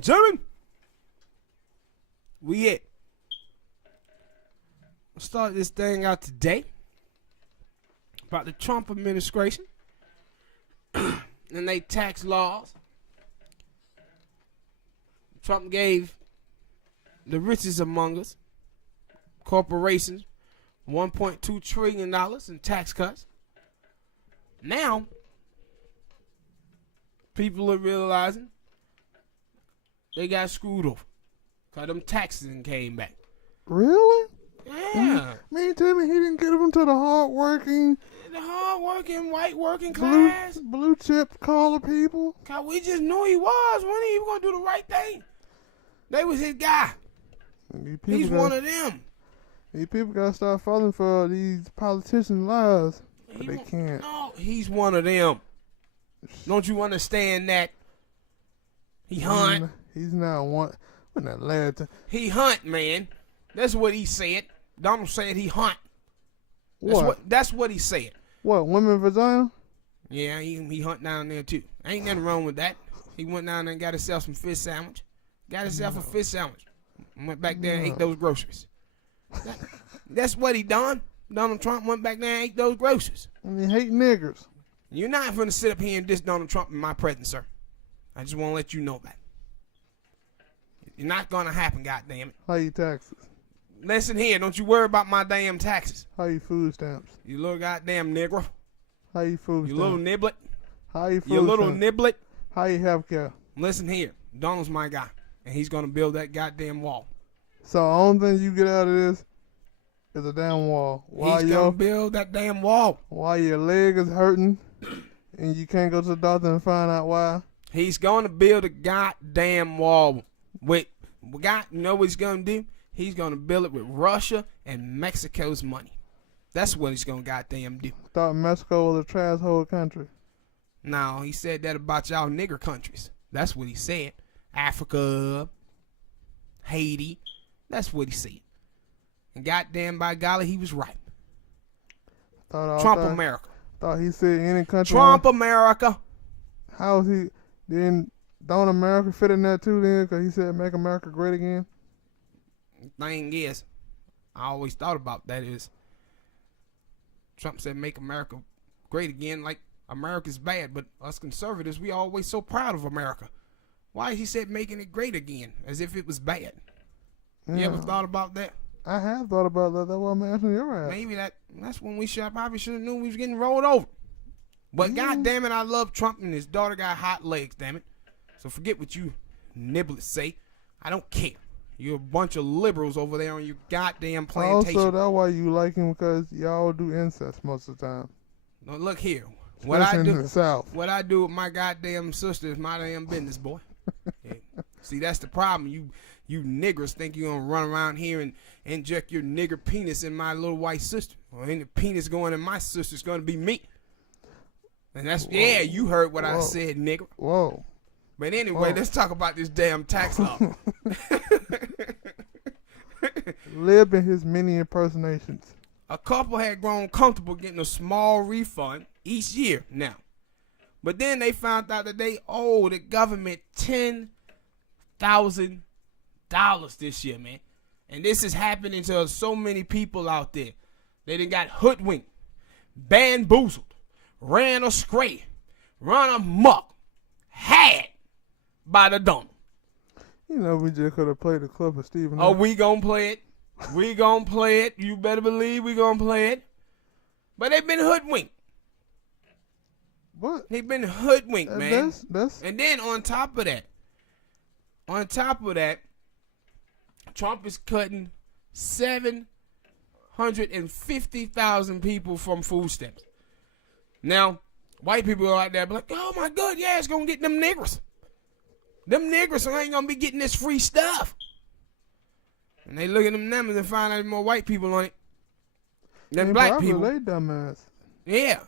and gentlemen, we it. We'll start this thing out today about the Trump administration and they tax laws. Trump gave the richest among us, corporations, $1.2 trillion in tax cuts. Now, people are realizing they got screwed over because them taxes came back. Really? Yeah. Man, tell me he didn't get them to the hardworking, white working class. Blue chip collar people. Cause we just knew he was. When he was going to do the right thing. They was his guy. He's one of them. These people got to start falling for these politicians' lies. But they can't. No, he's one of them. Don't you understand that? He hunt. He's not one. When that lad. He hunt, man. That's what he said. Donald said he hunt. That's what he said. What, women vagina? Yeah, he hunt down there too. Ain't nothing wrong with that. He went down there and got himself some fish sandwich. Got himself a fish sandwich. Went back there and ate those groceries. That's what he done. Donald Trump went back there and ate those groceries. And he hate niggers. You're not going to sit up here and diss Donald Trump in my presence, sir. I just want to let you know that. You're not going to happen, goddammit. How you taxes? Listen here, don't you worry about my damn taxes. How you food stamps? You little goddamn nigger. How you food stamps? You little niblet. How you food You little stamps? niblet. How you health care? Listen here, Donald's my guy, and he's going to build that goddamn wall. So the only thing you get out of this is a damn wall. He's going to build that damn wall. While your leg is hurting and you can't go to the doctor and find out why. He's going to build a goddamn wall. You know what he's going to do? He's going to build it with Russia and Mexico's money. That's what he's going to goddamn do. Thought Mexico was a trash hole country. No, he said that about y'all nigger countries. That's what he said. Africa, Haiti. That's what he said. And goddamn by golly, he was right. Trump America. Thought he said any country. Trump America. How is he? Then don't America fit in that too then? Because he said make America great again. Thing is, I always thought about that is Trump said make America great again, like America's bad, but us conservatives, we always so proud of America. Why he said making it great again, as if it was bad? Yeah. You ever thought about that? I have thought about that. That's why I'm asking your ass. Maybe that's when we probably should have knew we was getting rolled over. But God damn it, I love Trump and his daughter got hot legs, damn it. So forget what you niblets say. I don't care. You're a bunch of liberals over there on your goddamn plantation. Also, that's why you like him, because y'all do incest most of the time. Now look here. Especially in the South. What I do with my goddamn sister is my damn business, boy. Yeah. See, that's the problem. You niggers think you're going to run around here and inject your nigger penis in my little white sister. Or any penis going in my sister's going to be me. And that's, whoa. Yeah, you heard what I said, nigger. Whoa. But anyway, let's talk about this damn tax law. Lib and his many impersonations. A couple had grown comfortable getting a small refund each year now. But then they found out that they owe the government $10,000 this year, man. And this is happening to so many people out there. They done got hoodwinked, bamboozled, ran astray, run amok, had by the donor. You know, we just could have played the clip of Stephen. Oh, we gonna play it. We gonna play it. You better believe we gonna play it. But they've been hoodwinked. What? They've been hoodwinked, man. That's... And then on top of that, Trump is cutting 750,000 people from food stamps. Now, white people are out there be like, oh my God, yeah, it's gonna get them niggers. Them niggers ain't gonna be getting this free stuff. And they look at them numbers and find out more white people on it than black people. They dumbass. Yeah.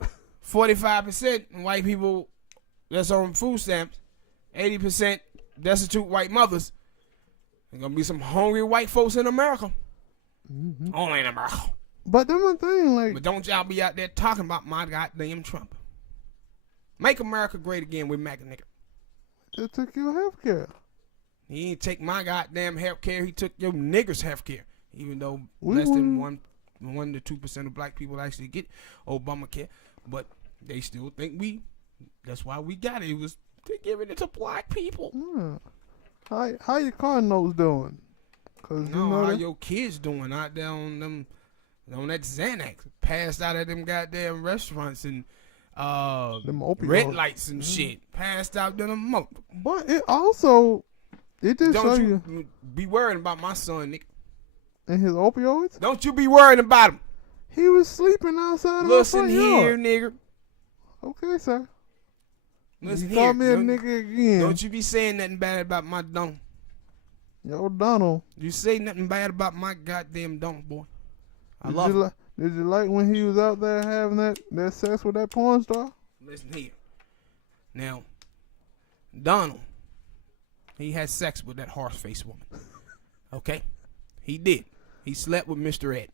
45% white people that's on food stamps, 80% destitute white mothers. There's gonna be some hungry white folks in America. Mm-hmm. Only in America. But then one thing, like, but don't y'all be out there talking about my goddamn Trump. Make America great again with Mac nigga. It took your health care. He ain't take my goddamn health care. He took your niggers' health care. Even though We less than won. 1 to 2% of black people actually get Obamacare, but they still think that's why we got it. It was to giving it to black people. How your car notes doing? Cause No, you know how that, your kids doing out there on that Xanax, passed out at them goddamn restaurants and them opioids. red lights and shit, passed out in them. But it also it just show Don't you you be worrying about my son, nigga. in his opioids. Don't you be worrying about him. He was sleeping outside Listen of my here, front yard. nigga. Okay, sir. Listen You here. call me a nigga again. Don't you be saying nothing bad about my dome. Yo, Donald. You say nothing bad about my goddamn dome, boy. I Did love you him. did you like when he was out there having that sex with that porn star? Listen here. Now, Donald, he had sex with that horse-faced woman. Okay? He did. He slept with Mr. Ed.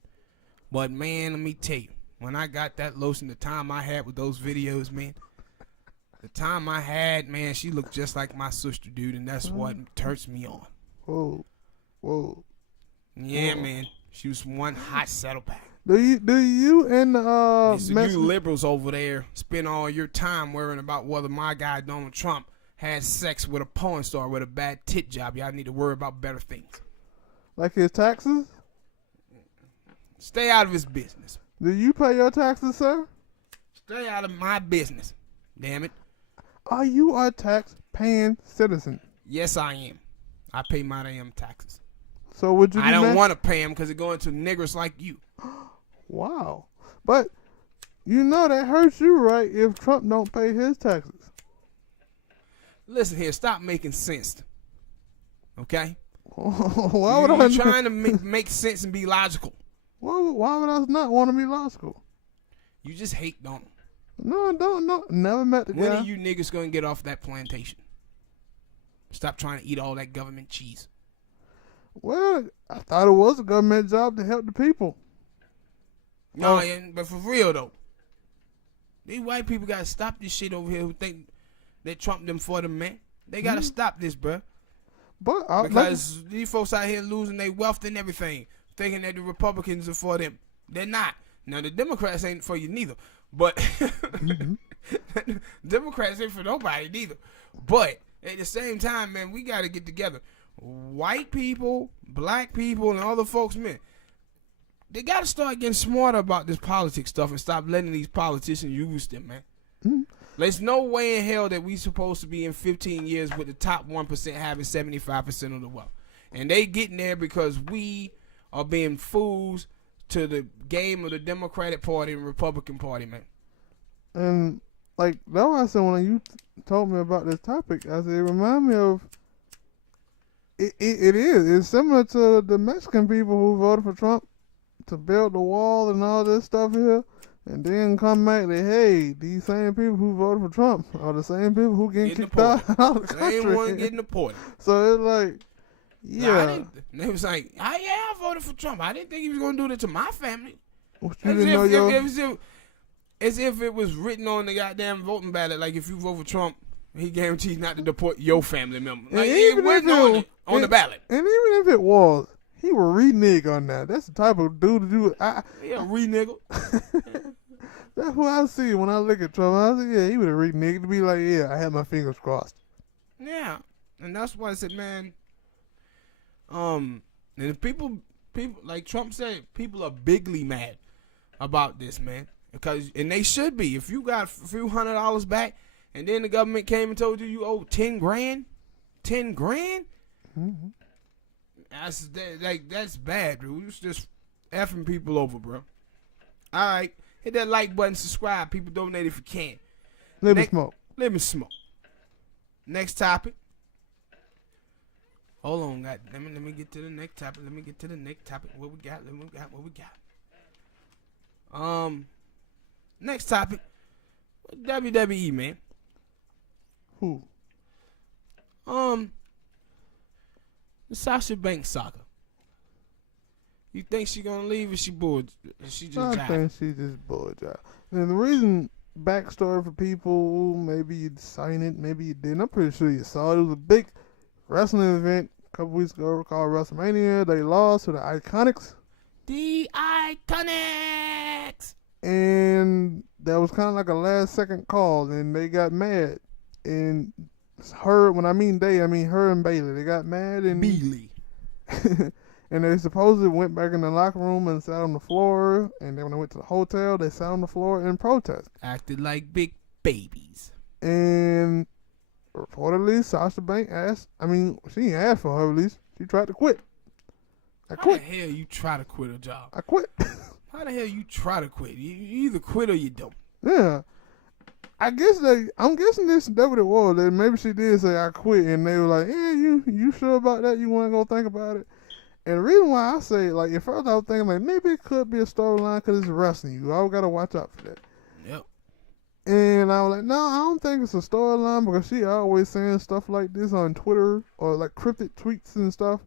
But, man, let me tell you, when I got that lotion, the time I had with those videos, man, the time I had, man, she looked just like my sister, dude, and that's what turns me on. Whoa. Yeah, man. She was one hot saddleback. Do you and So you Mexican, liberals over there spend all your time worrying about whether my guy Donald Trump had sex with a porn star with a bad tit job. Y'all need to worry about better things. like his taxes? Stay out of his business. Do you pay your taxes, sir? Stay out of my business. Damn it. Are you a tax-paying citizen? Yes, I am. I pay my damn taxes. So would you? I don't want to pay them because they're going to niggers like you. Wow, but you know that hurts you, right? If Trump don't pay his taxes. Listen here, stop making sense. Okay? Why would I? You're trying to make sense and be logical. Why would I not want to be logical? You just hate Donald. No, no. Never met the When guy. are you niggas going to get off that plantation? Stop trying to eat all that government cheese. Well, I thought it was a government job to help the people. No, but for real though, these white people gotta stop this shit over here who think that Trump them for them, man. They gotta stop this, bruh. But Because these folks out here losing their wealth and everything, thinking that the Republicans are for them. They're not. Now the Democrats ain't for you neither. But Democrats ain't for nobody neither. But at the same time, man, we gotta get together. White people, black people, and other folks, man, they gotta start getting smarter about this politics stuff and stop letting these politicians use them, man. There's no way in hell that we supposed to be in 15 years with the top 1% having 75% of the wealth. And they getting there because we are being fools to the game of the Democratic Party and Republican Party, man. And like that's why I said when you told me about this topic, I said it remind me of. It is. It's similar to the Mexican people who voted for Trump to build the wall and all this stuff here, and then come back and hey, these same people who voted for Trump are the same people who getting kicked out of the country. Same one getting deported. So it's like, yeah. They was like, I voted for Trump. I didn't think he was going to do that to my family. You didn't know your... As if it was written on the goddamn voting ballot, like if you vote for Trump, he guarantees not to deport your family member. Like, it wasn't on the ballot. And even if it was, he would renege on that. That's the type of dude to do it. Yeah, reniggle. That's what I see when I look at Trump. I say, yeah, he would have reneged to be like, yeah, I had my fingers crossed. Yeah, and that's why I said, man. And if people like Trump said, people are bigly mad about this, man, and they should be. If you got a few $100 back, and then the government came and told you owe $10,000, Mm-hmm. That's bad, dude. It's just effing people over, bro. All right, hit that like button, subscribe. People donate if you can. Lib&Smoke. Lib&Smoke. Next topic. Hold on, God. Let me get to the next topic. What we got? Next topic. WWE, man. Who? The Sasha Banks saga. You think she gonna leave or she bored? She just I think she just bored y'all. And the reason, backstory for people, maybe you'd sign it, maybe you didn't. I'm pretty sure you saw it. It was a big wrestling event a couple weeks ago called WrestleMania. They lost to the Iconics. The Iconics! And that was kind of like a last second call, and they got mad. And her, when I mean they, I mean her and Bailey. They got mad and Bailey. and they supposedly went back in the locker room and sat on the floor. And then when they went to the hotel, they sat on the floor and protested. Acted like big babies. And reportedly, Sasha Banks asked. I mean, she didn't ask for her release. She tried to quit. I quit. How the hell you try to quit a job? I quit. How the hell you try to quit? You either quit or you don't. Yeah. I'm guessing that's what it was. That maybe she did say I quit, and they were like, "Yeah, you sure about that? You want to go think about it?" And the reason why I say, like, at first I was thinking, like, maybe it could be a storyline because it's wrestling. You always got to watch out for that. Yep. And I was like, no, I don't think it's a storyline because she always saying stuff like this on Twitter or, like, cryptic tweets and stuff.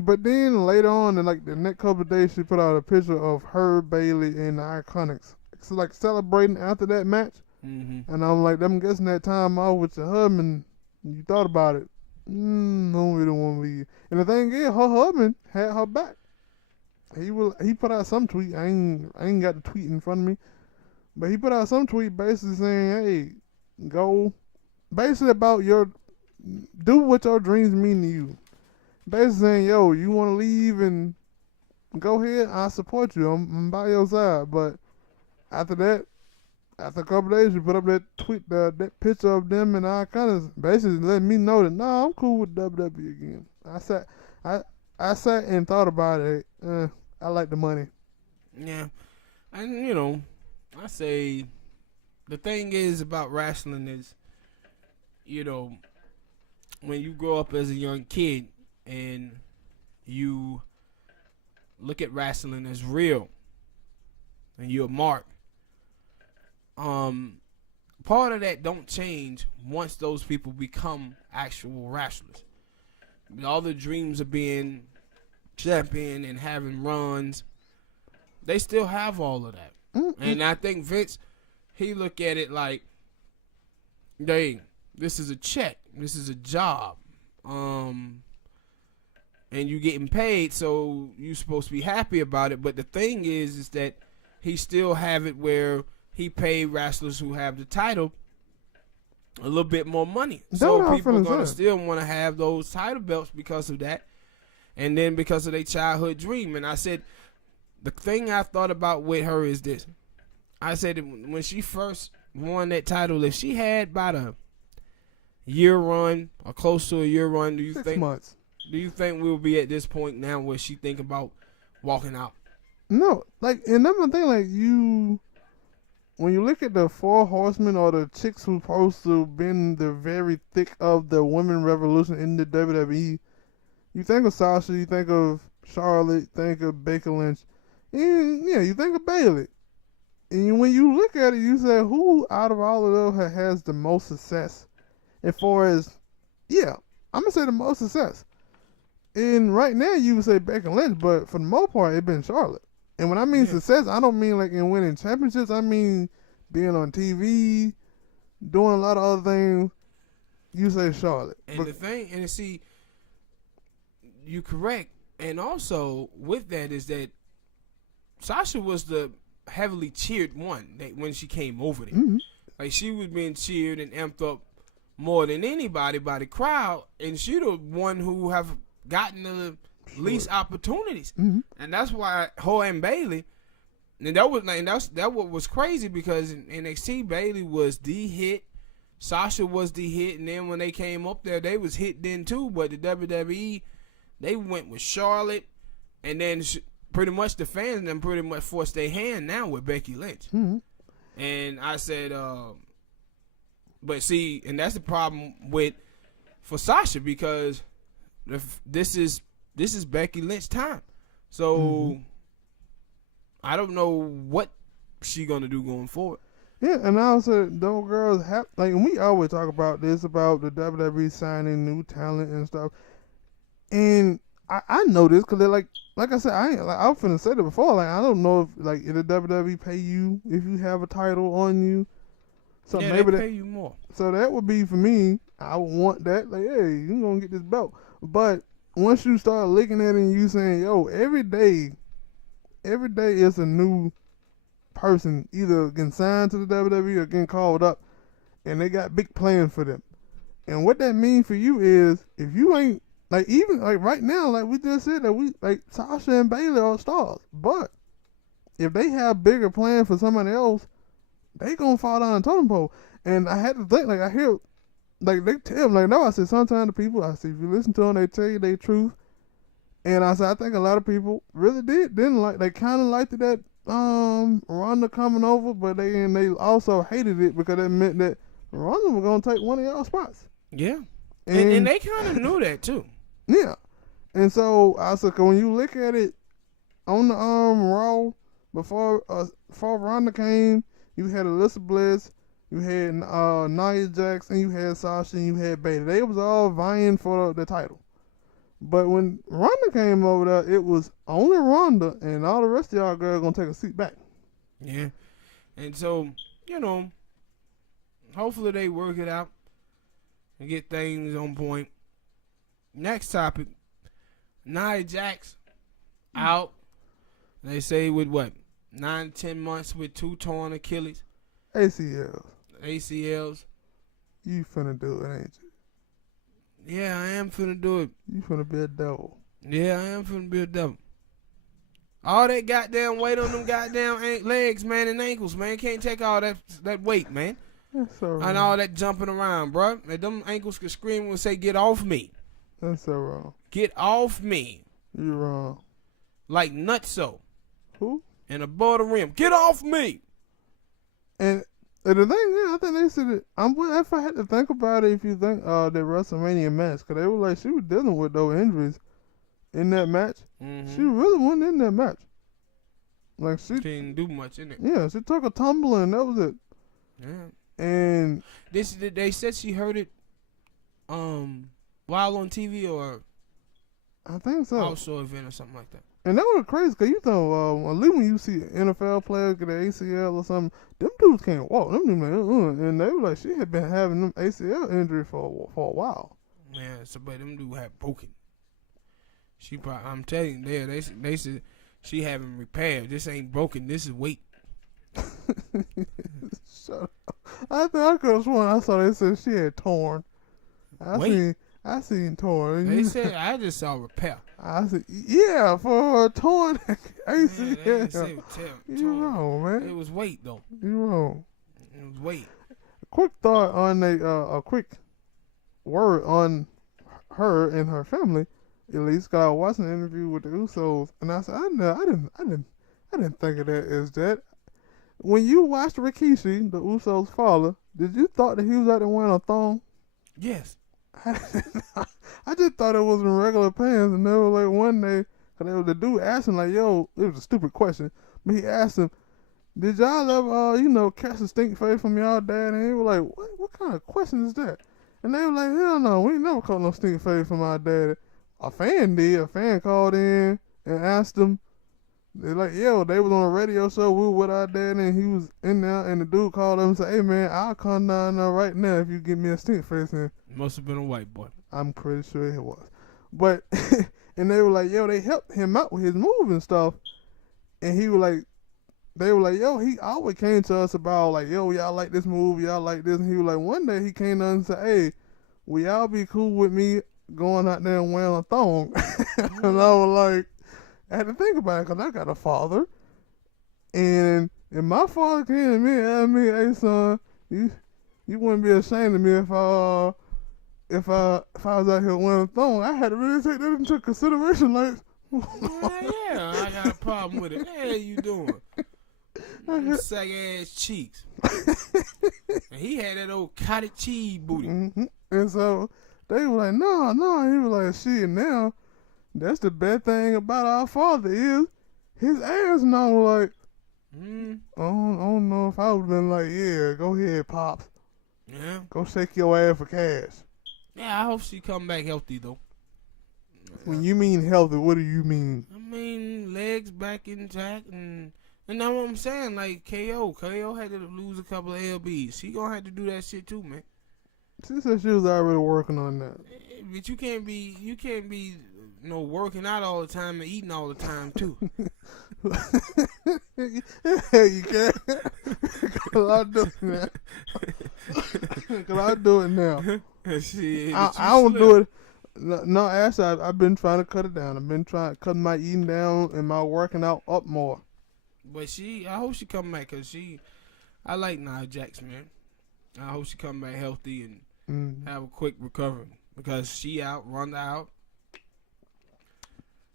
But then later on, in, like, the next couple of days, she put out a picture of her, Bailey, and the Iconics. So, like, celebrating after that match. Mm-hmm. And I'm like, I'm guessing that time off with your husband, you thought about it. No, we don't want to leave. And the thing is, her husband had her back. He put out some tweet. I ain't got the tweet in front of me, but he put out some tweet basically saying, "Hey, go," basically about do what your dreams mean to you. Basically saying, "Yo, you want to leave and go ahead. I support you. I'm by your side." But after that. After a couple of days, you put up that tweet, that picture of them, and I kind of basically letting me know that I'm cool with WWE again. I sat and thought about it. I like the money. Yeah, and I say the thing is about wrestling is, when you grow up as a young kid and you look at wrestling as real, and you're a mark. Part of that don't change once those people become actual wrestlers. All the dreams of being champion and having runs, they still have all of that. Mm-hmm. And I think Vince, he look at it like, hey, this is a check, this is a job, and you getting paid, so you supposed to be happy about it. But the thing is that he still have it where he paid wrestlers who have the title a little bit more money. So people are going to still want to have those title belts because of that. And then because of their childhood dream. And I said, the thing I thought about with her is this. I said when she first won that title, if she had about a year run or close to a year run, do you 6 months. Do you think we'll be at this point now where she think about walking out? No. Like, and I'm thing, like, when you look at the 4 horsemen or the chicks who supposed to been the very thick of the women revolution in the WWE, you think of Sasha, you think of Charlotte, think of Becky Lynch, and you think of Bailey. And when you look at it, you say, who out of all of those has the most success? As far as, I'm going to say the most success. And right now, you would say Becky Lynch, but for the most part, it's been Charlotte. And when I mean success, I don't mean like in winning championships. I mean being on TV, doing a lot of other things. You say Charlotte. And see, you correct. And also with that is that Sasha was the heavily cheered one when she came over there. Mm-hmm. Like she was being cheered and amped up more than anybody by the crowd, and she the one who have gotten the least opportunities. Mm-hmm. And that's why her and Bailey, and that what was crazy, because in NXT Bailey was the hit, Sasha was the hit, and then when they came up there they was hit then too. But the WWE, they went with Charlotte, and then pretty much the fans them pretty much forced their hand now with Becky Lynch. Mm-hmm. And I said, but see, and that's the problem for Sasha, because this is Becky Lynch time. So I don't know what she gonna do going forward. Yeah, and I also those girls have, like, we always talk about this, about the WWE signing new talent and stuff. And I know this because they're like I said, I was finna say it before. Like, I don't know if the WWE pay you if you have a title on you. So yeah, maybe they that. pay you more. So that would be for me. I would want that. Like, hey, you gonna get this belt. But once you start looking at it and you saying, yo, every day is a new person either getting signed to the WWE or getting called up, and they got big plans for them. And what that means for you is if you ain't like even like right now, like we just said that we like Sasha and Bayley are stars, but if they have bigger plans for somebody else, they gonna fall down the totem pole. And I had to think like I hear like they tell like no, I said sometimes the people I see if you listen to them they tell you their truth. And I said I think a lot of people really didn't like they kind of liked that Ronda coming over, but they also hated it because it meant that Ronda was gonna take one of y'all spots. Yeah, and they kind of knew that too. Yeah, and so I said, 'cause when you look at it on the Raw before Ronda came, you had Alyssa Bliss, you had Nia Jax, and you had Sasha, and you had Bayley. They was all vying for the title. But when Ronda came over there, it was only Ronda, and all the rest of y'all girls gonna take a seat back. Yeah, and so hopefully they work it out and get things on point. Next topic, Nia Jax out. They say with what 9-10 months with 2 torn Achilles, ACLs. You finna do it, ain't you? Yeah, I am finna do it. You finna be a devil. Yeah, I am finna be a devil. All that goddamn weight on them goddamn legs, man, and ankles, man. Can't take all that weight, man. That's so wrong. And all that jumping around, bro. And them ankles could scream and say, "Get off me." That's so wrong. Get off me. You wrong. Like Nutso. Who? And above the rim. Get off me. And the thing is, I think they said it. If I had to think about it, if you think the WrestleMania match, because they were like, she was dealing with those injuries in that match. Mm-hmm. She really wasn't in that match. Like She didn't do much in it. Yeah, she took a tumble and that was it. Yeah. And they said she heard it while on TV or I think so. also event or something like that. And that was crazy because you know, at least when you see NFL players get an ACL or something, them dudes can't walk. Them dudes like, and they were like, she had been having them ACL injury for a while. Man, so but them dudes had broken. She probably, I'm telling you, they said she having repaired. This ain't broken. This is weight. Shut up. I think I could have sworn I saw they said she had torn. I seen torn. They said I just saw repair. I said, yeah, for a torn ACL. Man, You wrong, man. It was weight though. You wrong. It was weight. Quick thought on a quick word on her and her family. At least, 'cause I was watching an interview with the Usos, and I said, I didn't think of that as that. When you watched Rikishi, the Usos' father, did you thought that he was out there wearing a thong? Yes. I just thought it was in regular pants, and they were like one day, cause the dude asked him like, "Yo," it was a stupid question, but he asked him, "Did y'all ever, catch a stink face from y'all dad?" And he was like, "What kind of question is that?" And they were like, "Hell no, we ain't never caught no stink face from our dad." A fan did. A fan called in and asked him. They're like, "Yo," they was on a radio show. We were with our dad, and he was in there, and the dude called him and said, "Hey man, I'll come down there right now if you give me a stink face." And Must have been a white boy. I'm pretty sure it was. But, and they were like, yo, they helped him out with his move and stuff. And he was like, they were like, yo, he always came to us about like, yo, y'all like this move, y'all like this. And he was like, one day he came down and said, hey, will y'all be cool with me going out there and wearing a thong? And I was like, I had to think about it because I got a father. And if my father came to me and asked me, hey, son, you wouldn't be ashamed of me if I was out here wearing a thong. I had to really take that into consideration. Like, yeah, I got a problem with it. Hey, you doing? Sag ass cheeks. And he had that old cottage cheese booty. Mm-hmm. And so they were like, no. He was like, shit, now that's the bad thing about our father is his ass now. Like, I don't know if I would have been like, yeah, go ahead, Pops. Yeah. Go shake your ass for cash. Yeah, I hope she come back healthy though. When you mean healthy, what do you mean? I mean legs back intact and And that's what I'm saying. Like KO had to lose a couple of LBs. She gonna have to do that shit too, man. She said she was already working on that. But you can't be, working out all the time and eating all the time too. Yeah, you can't. Cause I do it now. Cause I do it now. Shit, I don't do it. No, actually, I've been trying to cut it down. I've been trying to cut my eating down and my working out up more. But I hope she come back, cause I like Nia Jax, man. I hope she come back healthy and have a quick recovery, because she out, Ronda out.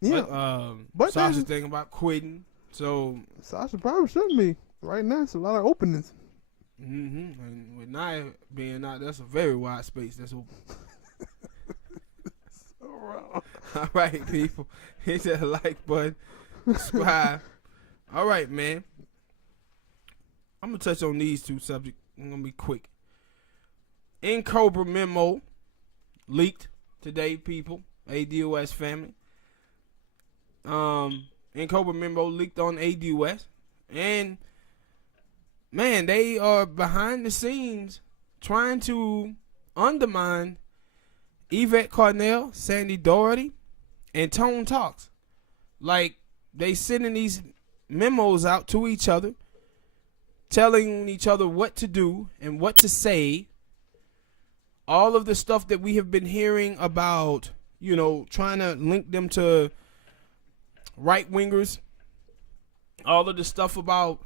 Yeah, but Sasha thinking about quitting, so Sasha probably shouldn't be. Right now, it's a lot of openings. And with Nia being out, that's a very wide space that's open. So wrong. All right, people, hit that like button, subscribe. All right, man. I'm gonna touch on these two subjects. I'm gonna be quick. In Cobra memo leaked today, people. ADOS family. In Cobra memo leaked on ADOS, and man, they are behind the scenes trying to undermine Yvette Carnell, Sandy Doherty, and Tone Talks. Like, they sending these memos out to each other, telling each other what to do and what to say. All of the stuff that we have been hearing about, trying to link them to right wingers. All of the stuff about,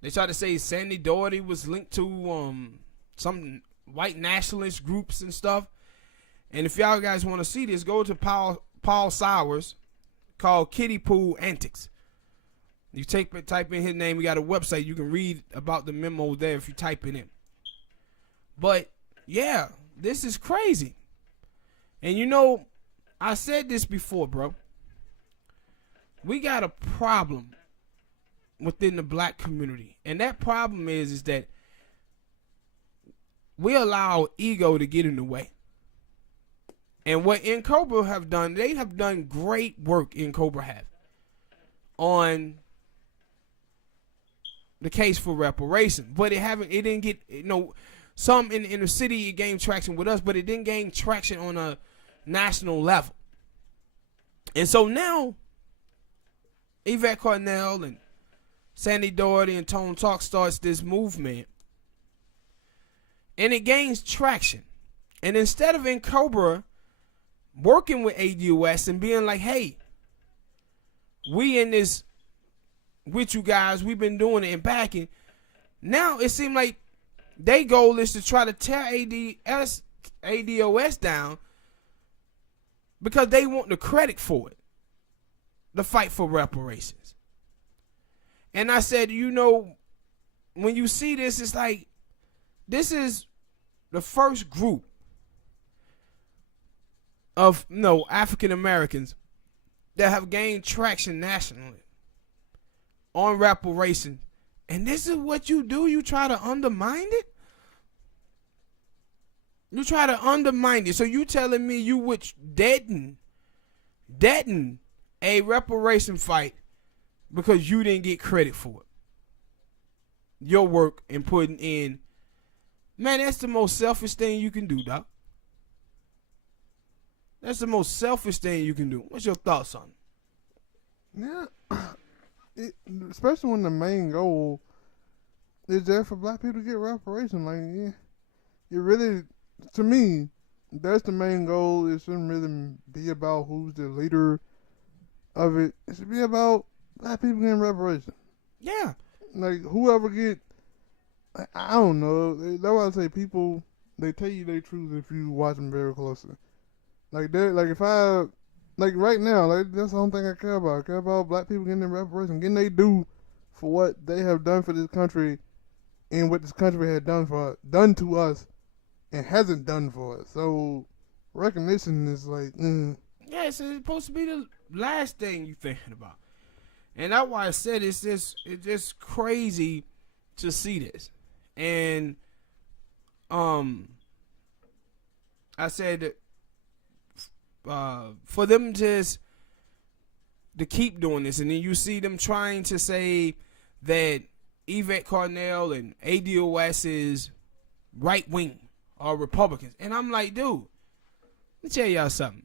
they tried to say Sandy Doherty was linked to some white nationalist groups and stuff. And if y'all guys want to see this, go to Paul Sowers, called Kiddie Pool Antics. You type in his name. We got a website. You can read about the memo there if you type it in. But yeah, this is crazy. And I said this before, bro. We got a problem within the black community. And that problem is that we allow ego to get in the way. And what In Cobra have done, they have done great work. In Cobra have on the case for reparation, but it didn't get, some in the city it gained traction with us, but it didn't gain traction on a national level. And so now Yvette Carnell and Sandy Doherty and Tone Talk starts this movement, and it gains traction. And instead of In Cobra working with ADOS and being like, hey, we in this with you guys, we've been doing it and backing. Now it seems like their goal is to try to tear ADOS down because they want the credit for it, the fight for reparations. And I said, when you see this, it's like, this is the first group of African Americans that have gained traction nationally on reparations. And this is what you do? You try to undermine it? You try to undermine it. So you telling me you would deaden a reparation fight because you didn't get credit for it? Your work and putting in. Man, that's the most selfish thing you can do, doc. That's the most selfish thing you can do. What's your thoughts on it? Yeah. Especially when the main goal is there for black people to get reparation. Like, yeah, it really, to me, that's the main goal. It shouldn't really be about who's the leader of it. It should be about black people getting reparation. Yeah. Like, whoever get, I don't know. That's why I say people, they tell you their truth if you watch them very closely. Like right now, that's the only thing I care about. I care about black people getting their reparation, getting their due for what they have done for this country and what this country had done to us and hasn't done for us. So recognition is like, yeah, it's supposed to be the last thing you thinking about. And that's why I said it's just crazy to see this. And I said that for them to to keep doing this, and then you see them trying to say that Yvette Carnell and ADOS is right wing or Republicans, and I'm like, dude, let me tell y'all something.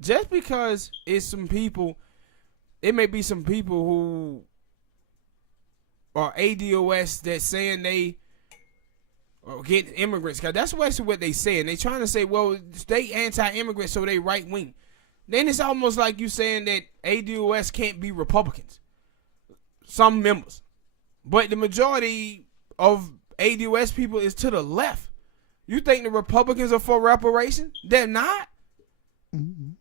Just because it's some people, it may be some people who are ADOS that saying they or get immigrants, because that's what they saying. They trying to say, well, they anti-immigrant, so they right wing. Then it's almost like you saying that ADOS can't be Republicans. Some members, but the majority of ADOS people is to the left. You think the Republicans are for reparations? They're not. Mm-hmm.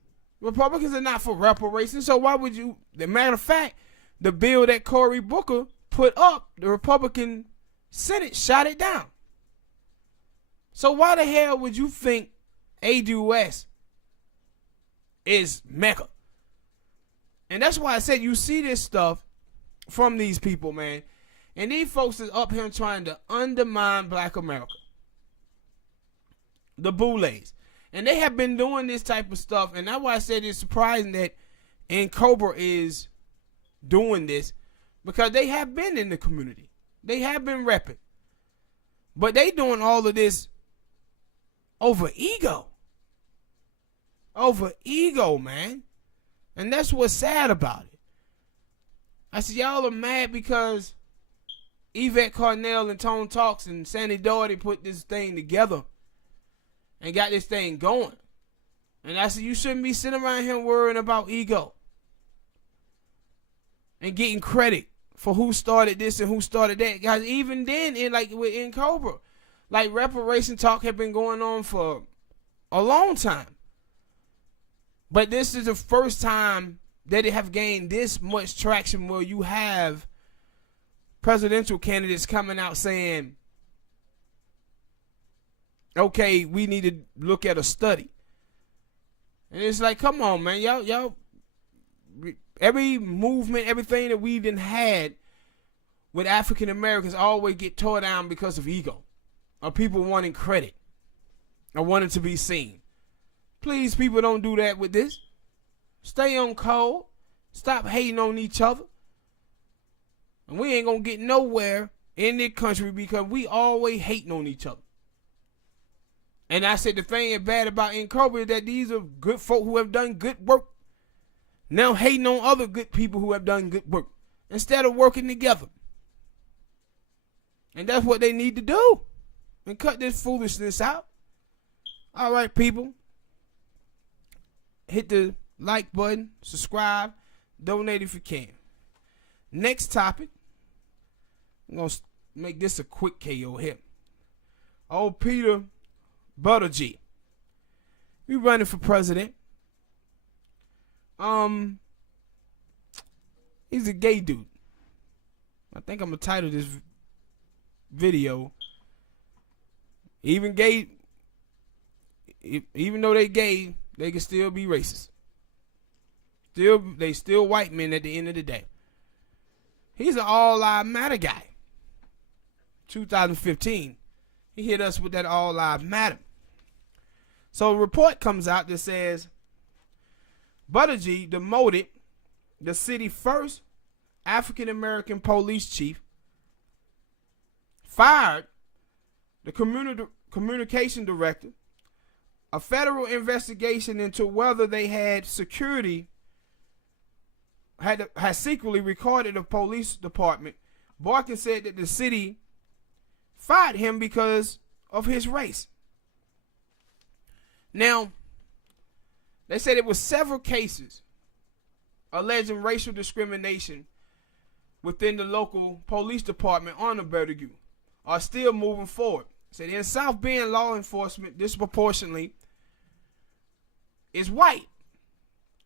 Republicans are not for reparations. So why would you? The matter of fact, the bill that Cory Booker put up, the Republican Senate shot it down. So why the hell would you think ADOS is Mecca? And that's why I said you see this stuff from these people, man. And these folks is up here trying to undermine Black America. The Boulets. And they have been doing this type of stuff. And that's why I said it's surprising that Cobra is doing this, because they have been in the community. They have been repping. But they doing all of this over ego. Over ego, man. And that's what's sad about it. I said, y'all are mad because Yvette Carnell and Tone Talks and Sandy Doherty put this thing together and got this thing going. And I said, you shouldn't be sitting around here worrying about ego and getting credit for who started this and who started that. Guys, even then, in Cobra, like reparation talk had been going on for a long time. But this is the first time that it have gained this much traction where you have presidential candidates coming out saying, okay, we need to look at a study. And it's like, come on, man. Y'all, every movement, everything that we've been had with African Americans always get tore down because of ego or people wanting credit or wanting to be seen. Please, people, don't do that with this. Stay on code. Stop hating on each other. And we ain't going to get nowhere in this country because we always hating on each other. And I said the thing is bad about Cobra is that these are good folk who have done good work. Now hating on other good people who have done good work instead of working together. And that's what they need to do. And cut this foolishness out. All right, people. Hit the like button, subscribe, donate if you can. Next topic. I'm going to make this a quick KO here. Old Peter Buttigieg. We running for president. He's a gay dude. I think I'm going to title this video, even though they gay, they can still be racist. They still white men at the end of the day. He's an all lives matter guy. 2015, he hit us with that all lives matter. So a report comes out that says Buttigieg demoted the city's first African American police chief, fired the communication director, a federal investigation into whether they had security had secretly recorded the police department. Barkin said that the city fired him because of his race. Now, they said it was several cases alleging racial discrimination within the local police department on the Buttigieg are still moving forward. Said in South Bend, law enforcement disproportionately is white,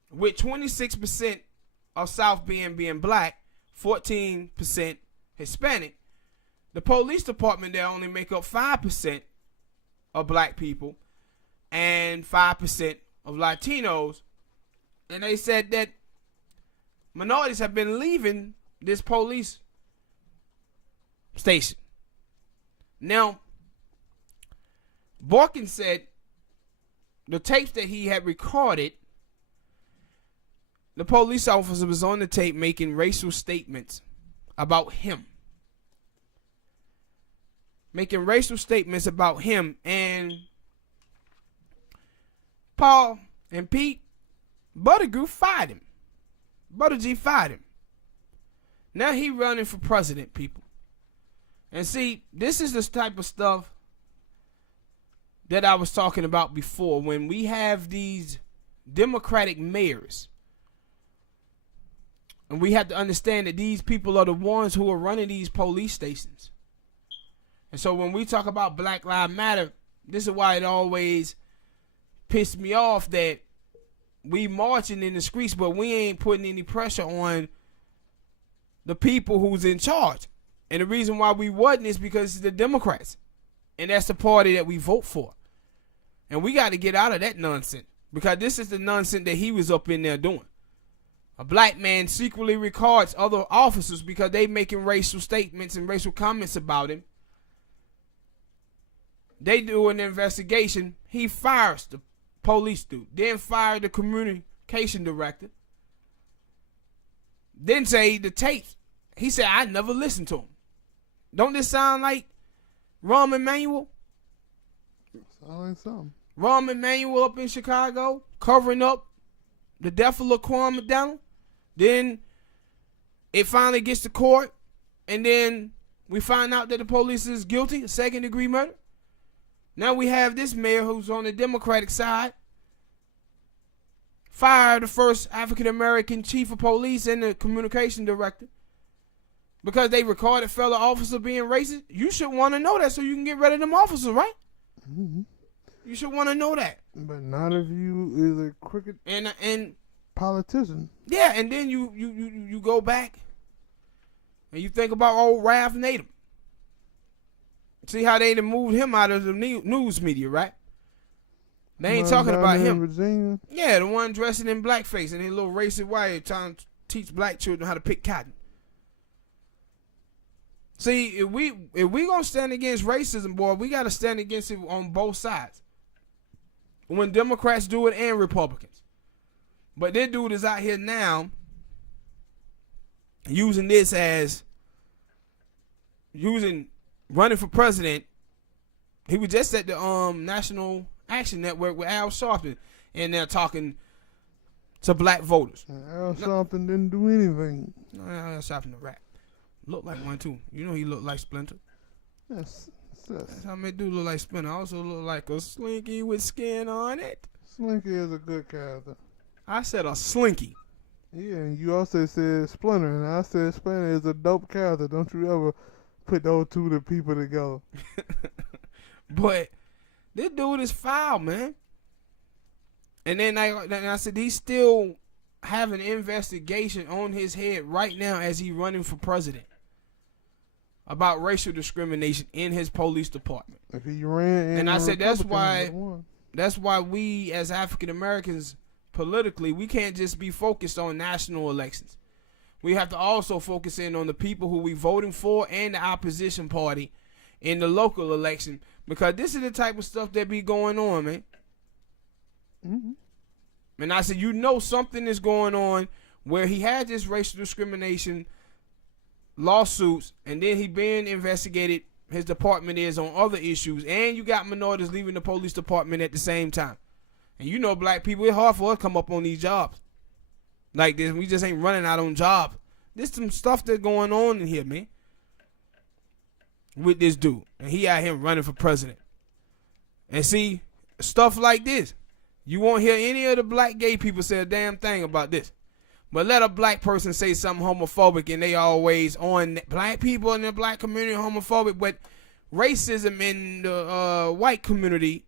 with 26% of South Bend being black, 14% Hispanic. The police department there only make up 5% of black people and 5% of Latinos. And they said that minorities have been leaving this police station. Now, Barkin said the tapes that he had recorded the police officer was on the tape making racial statements about him. Making racial statements about him, and Paul and Pete Buttigieg fired him. Buttigieg fired him. Now he running for president, people. And see, this is the type of stuff that I was talking about before. When we have these Democratic mayors, and we have to understand that these people are the ones who are running these police stations. And so when we talk about Black Lives Matter, this is why it always pissed me off that we marching in the streets, but we ain't putting any pressure on the people who's in charge. And the reason why we wasn't is because it's the Democrats. And that's the party that we vote for. And we got to get out of that nonsense. Because this is the nonsense that he was up in there doing. A black man secretly records other officers because they making racial statements and racial comments about him. They do an investigation. He fires the police dude. Then fire the communication director. Then say the tapes. He said, I never listened to him. Don't this sound like Rahm Emanuel? Sound like something. Rahm Emanuel up in Chicago covering up the death of Laquan McDonald. Then it finally gets to court, and then we find out that the police is guilty of second-degree murder. Now we have this mayor who's on the Democratic side fire the first African-American chief of police and the communication director because they recorded fellow officer being racist. You should want to know that so you can get rid of them officers, right? Mm-hmm. You should want to know that. But not if you is a crooked and politician. Yeah, and then you go back and you think about old Ralph Nader. See how they done moved him out of the news media, right? They ain't talking about him. Virginia. Yeah, the one dressing in blackface and a little racist white trying to teach black children how to pick cotton. See, if we gonna stand against racism, boy, we gotta stand against it on both sides. When Democrats do it and Republicans. But this dude is out here now using this as running for president. He was just at the National Action Network with Al Sharpton, and they're talking to black voters. Al Sharpton didn't do anything. Al Sharpton a rat. Look like one too. You know he looked like Splinter. Yes. That's how many do look like Splinter. Also look like a slinky with skin on it. Slinky is a good character. I said a slinky. Yeah, and you also said Splinter, and I said Splinter is a dope character. Don't you ever put those two people together. But this dude is foul, man. And then I said he's still having an investigation on his head right now as he's running for president about racial discrimination in his police department. If he ran, and I said that's why we as African Americans politically, we can't just be focused on national elections. We have to also focus in on the people who we voting for and the opposition party in the local election, because this is the type of stuff that be going on, man. Mm-hmm. And I said, you know, something is going on where he had this racial discrimination lawsuits, and then he being investigated. His department is on other issues, and you got minorities leaving the police department at the same time. And you know, black people, it's hard for us to come up on these jobs like this. We just ain't running out on jobs. There's some stuff that's going on in here, man, with this dude, and he out here running for president. And see, stuff like this, you won't hear any of the black gay people say a damn thing about this. But let a black person say something homophobic, and they always on black people in the black community homophobic. But racism in the white community,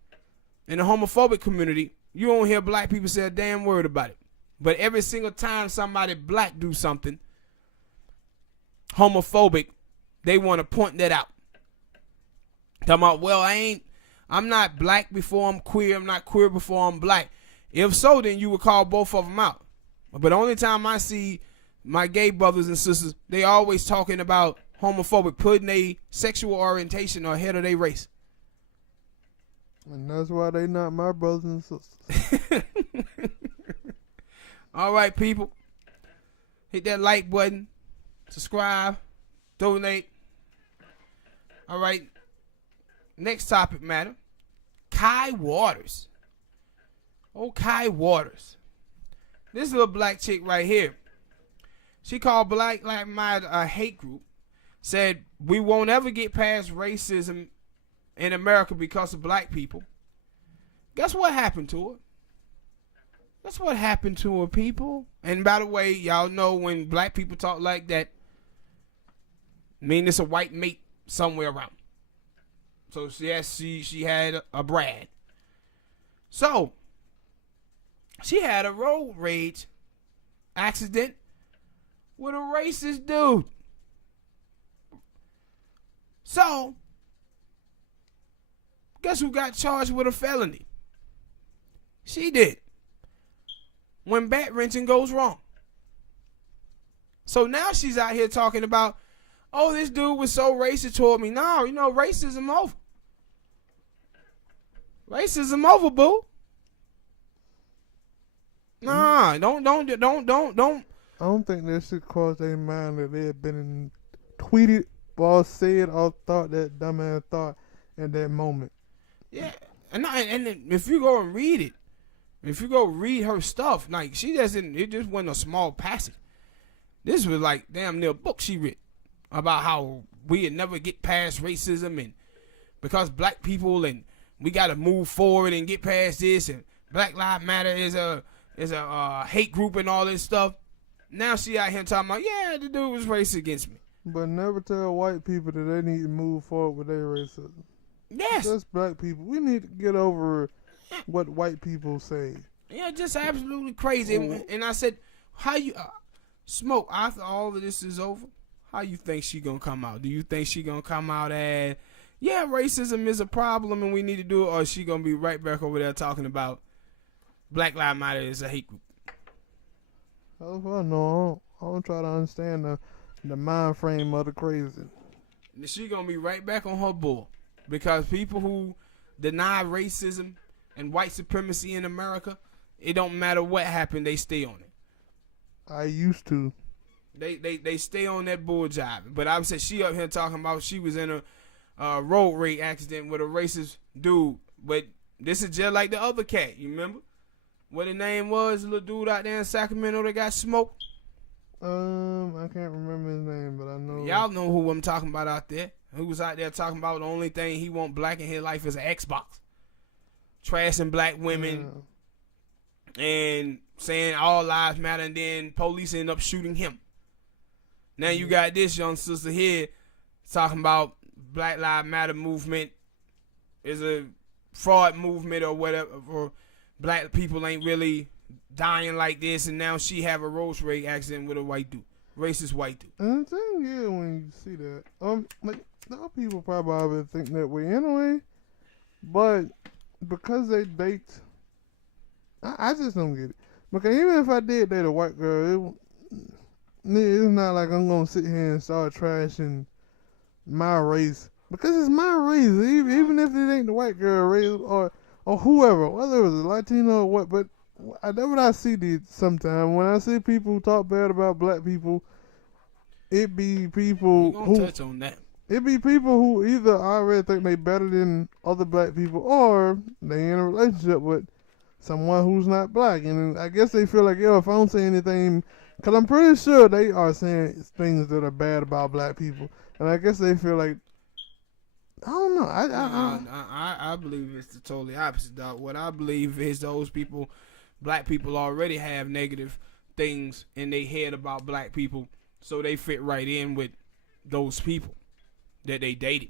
in the homophobic community, you won't hear black people say a damn word about it. But every single time somebody black do something homophobic, they want to point that out. Talking about, well, I'm not black before I'm queer. I'm not queer before I'm black. If so, then you would call both of them out. But the only time I see my gay brothers and sisters, they always talking about homophobic, putting their sexual orientation ahead of their race. And that's why they not my brothers and sisters. All right, people. Hit that like button. Subscribe. Donate. All right. Next topic matter. Kai Waters. Oh, Kai Waters. This little black chick right here. She called Black Lives Matter a hate group. Said we won't ever get past racism in America because of black people. Guess what happened to her? That's what happened to her, people. And by the way, y'all know when black people talk like that, mean it's a white mate somewhere around. So yes, she had a Brad. So she had a road rage accident with a racist dude. So guess who got charged with a felony? She did. When bat wrenching goes wrong. So now she's out here talking about, oh, this dude was so racist toward me. No, you know, racism over. Racism over, boo. Nah, don't. I don't think that shit crossed their mind that they had been tweeted or said or thought that dumbass thought in that moment. Yeah, and if you go and read it, if you go read her stuff, like she doesn't, it just wasn't a small passage. This was like damn near a book she read about how we'd never get past racism and because black people and we got to move forward and get past this and Black Lives Matter is a hate group and all this stuff. Now she out here talking about, yeah, the dude was racist against me. But never tell white people that they need to move forward with their racism. Yes. Just black people. We need to get over what white people say. Yeah, just absolutely crazy. And I said, how you, Smoke, after all of this is over, how you think she gonna come out? Do you think she gonna come out as, yeah, racism is a problem and we need to do it, or is she gonna be right back over there talking about Black Lives Matter is a hate group? That's what I know. I don't try to understand the mind frame of the crazy. She gonna be right back on her bull because people who deny racism and white supremacy in America, it don't matter what happened, they stay on it. I used to. They stay on that bull job. But I said she up here talking about she was in a road rage accident with a racist dude. But this is just like the other cat. You remember what the name was? The little dude out there in Sacramento that got smoked. I can't remember his name, but I know. Y'all know who I'm talking about out there. Who was out there talking about the only thing he want black in his life is an Xbox. Trashing black women and saying all lives matter, and then police end up shooting him. Now you got this young sister here talking about Black Lives Matter movement is a fraud movement or whatever, or black people ain't really dying like this, and now she have a road rage accident with a white dude, racist white dude. And the thing is, when you see that, like a lot of people probably already think that way anyway, but because they date, I just don't get it. Because even if I did date a white girl, it's not like I'm gonna sit here and start trashing my race because it's my race. Even if it ain't the white girl race or whoever, whether it was a Latino or what, but. That's what I see sometimes. When I see people talk bad about black people, it be people who touch on that. It be people who either already think they better than other black people, or they in a relationship with someone who's not black, and I guess they feel like, yo, if I don't say anything, because I'm pretty sure they are saying things that are bad about black people, and I guess they feel like, I don't know. I believe it's the totally opposite, dog. What I believe is those people. Black people already have negative things in their head about black people, so they fit right in with those people that they dated.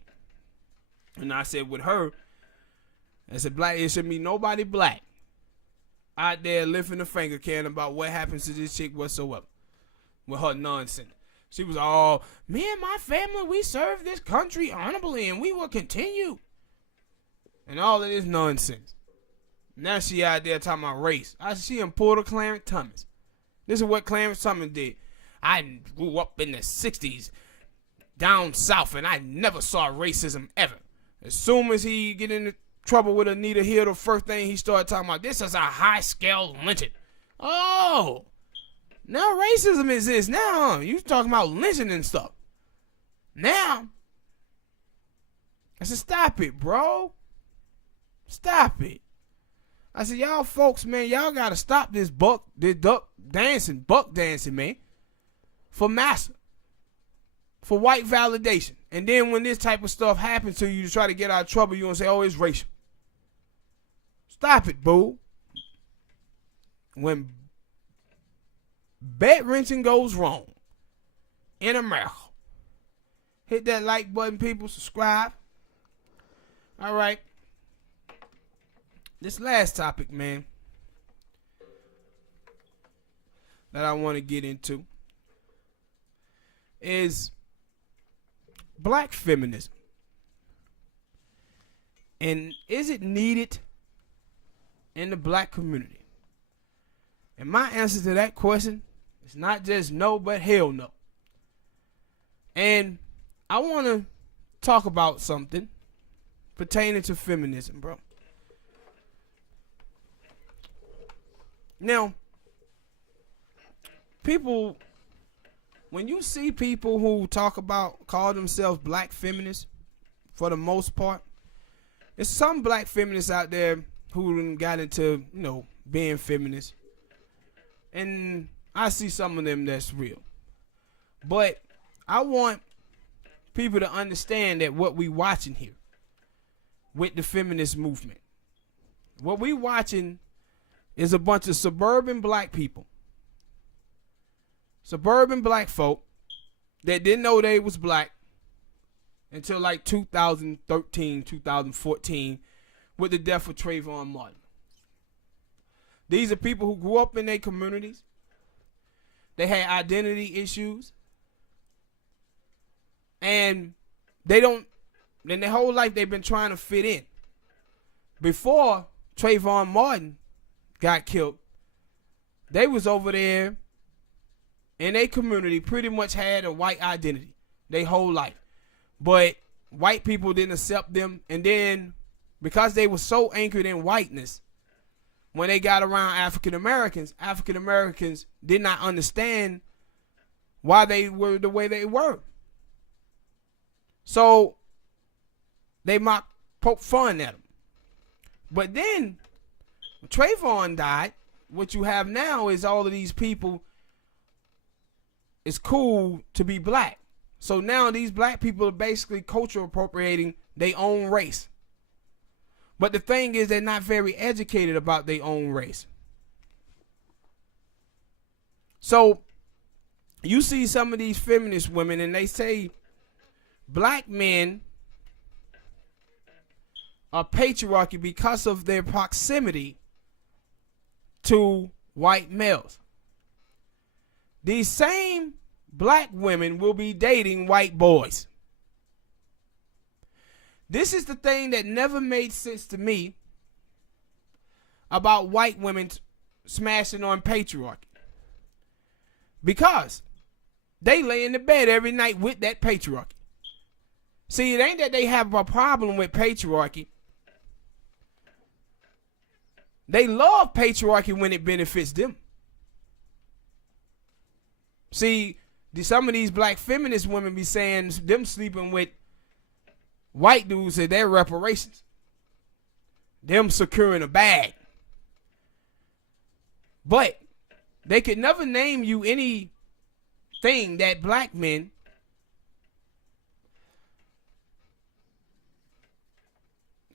And I said with her, I said, black, it should be nobody black out there lifting a finger caring about what happens to this chick whatsoever with her nonsense. She was all, me and my family, we serve this country honorably and we will continue. And all of this nonsense. Now she out there talking about race. I see him pull to Clarence Thomas. This is what Clarence Thomas did. I grew up in the 60s down south and I never saw racism ever. As soon as he get into trouble with Anita Hill, the first thing he started talking about, this is a high-scale lynching. Oh! Now racism exists. Now you talking about lynching and stuff. Now, I said, stop it, bro. Stop it. I said, y'all folks, man, y'all gotta stop this buck dancing, man, for massa, for white validation. And then when this type of stuff happens to you to try to get out of trouble, you gonna say, oh, it's racial. Stop it, boo. When bed wrenching goes wrong in America, hit that like button, people. Subscribe. All right. This last topic, man, that I want to get into is black feminism. And is it needed in the black community? And my answer to that question is not just no, but hell no. And I want to talk about something pertaining to feminism, bro. Now, people, when you see people who call themselves black feminists, for the most part, there's some black feminists out there who got into, being feminists. And I see some of them that's real. But I want people to understand that what we watching here with the feminist movement, what we watching is a bunch of suburban black people, suburban black folk that didn't know they was black until like 2013, 2014 with the death of Trayvon Martin. These are people who grew up in their communities. They had identity issues. And in their whole life, they've been trying to fit in. Before Trayvon Martin got killed, they was over there in their community, pretty much had a white identity their whole life. But white people didn't accept them. And then because they were so anchored in whiteness, when they got around African Americans did not understand why they were the way they were. So they poke fun at them. But then when Trayvon died, what you have now is all of these people, it's cool to be black. So now these black people are basically culture appropriating their own race. But the thing is, they're not very educated about their own race. So you see some of these feminist women and they say black men are patriarchy because of their proximity to white males. These same black women will be dating white boys. This is the thing that never made sense to me about white women smashing on patriarchy. Because they lay in the bed every night with that patriarchy. See, it ain't that they have a problem with patriarchy. They love patriarchy when it benefits them. See, some of these black feminist women be saying them sleeping with white dudes are their reparations. Them securing a bag. But they could never name you anything that black men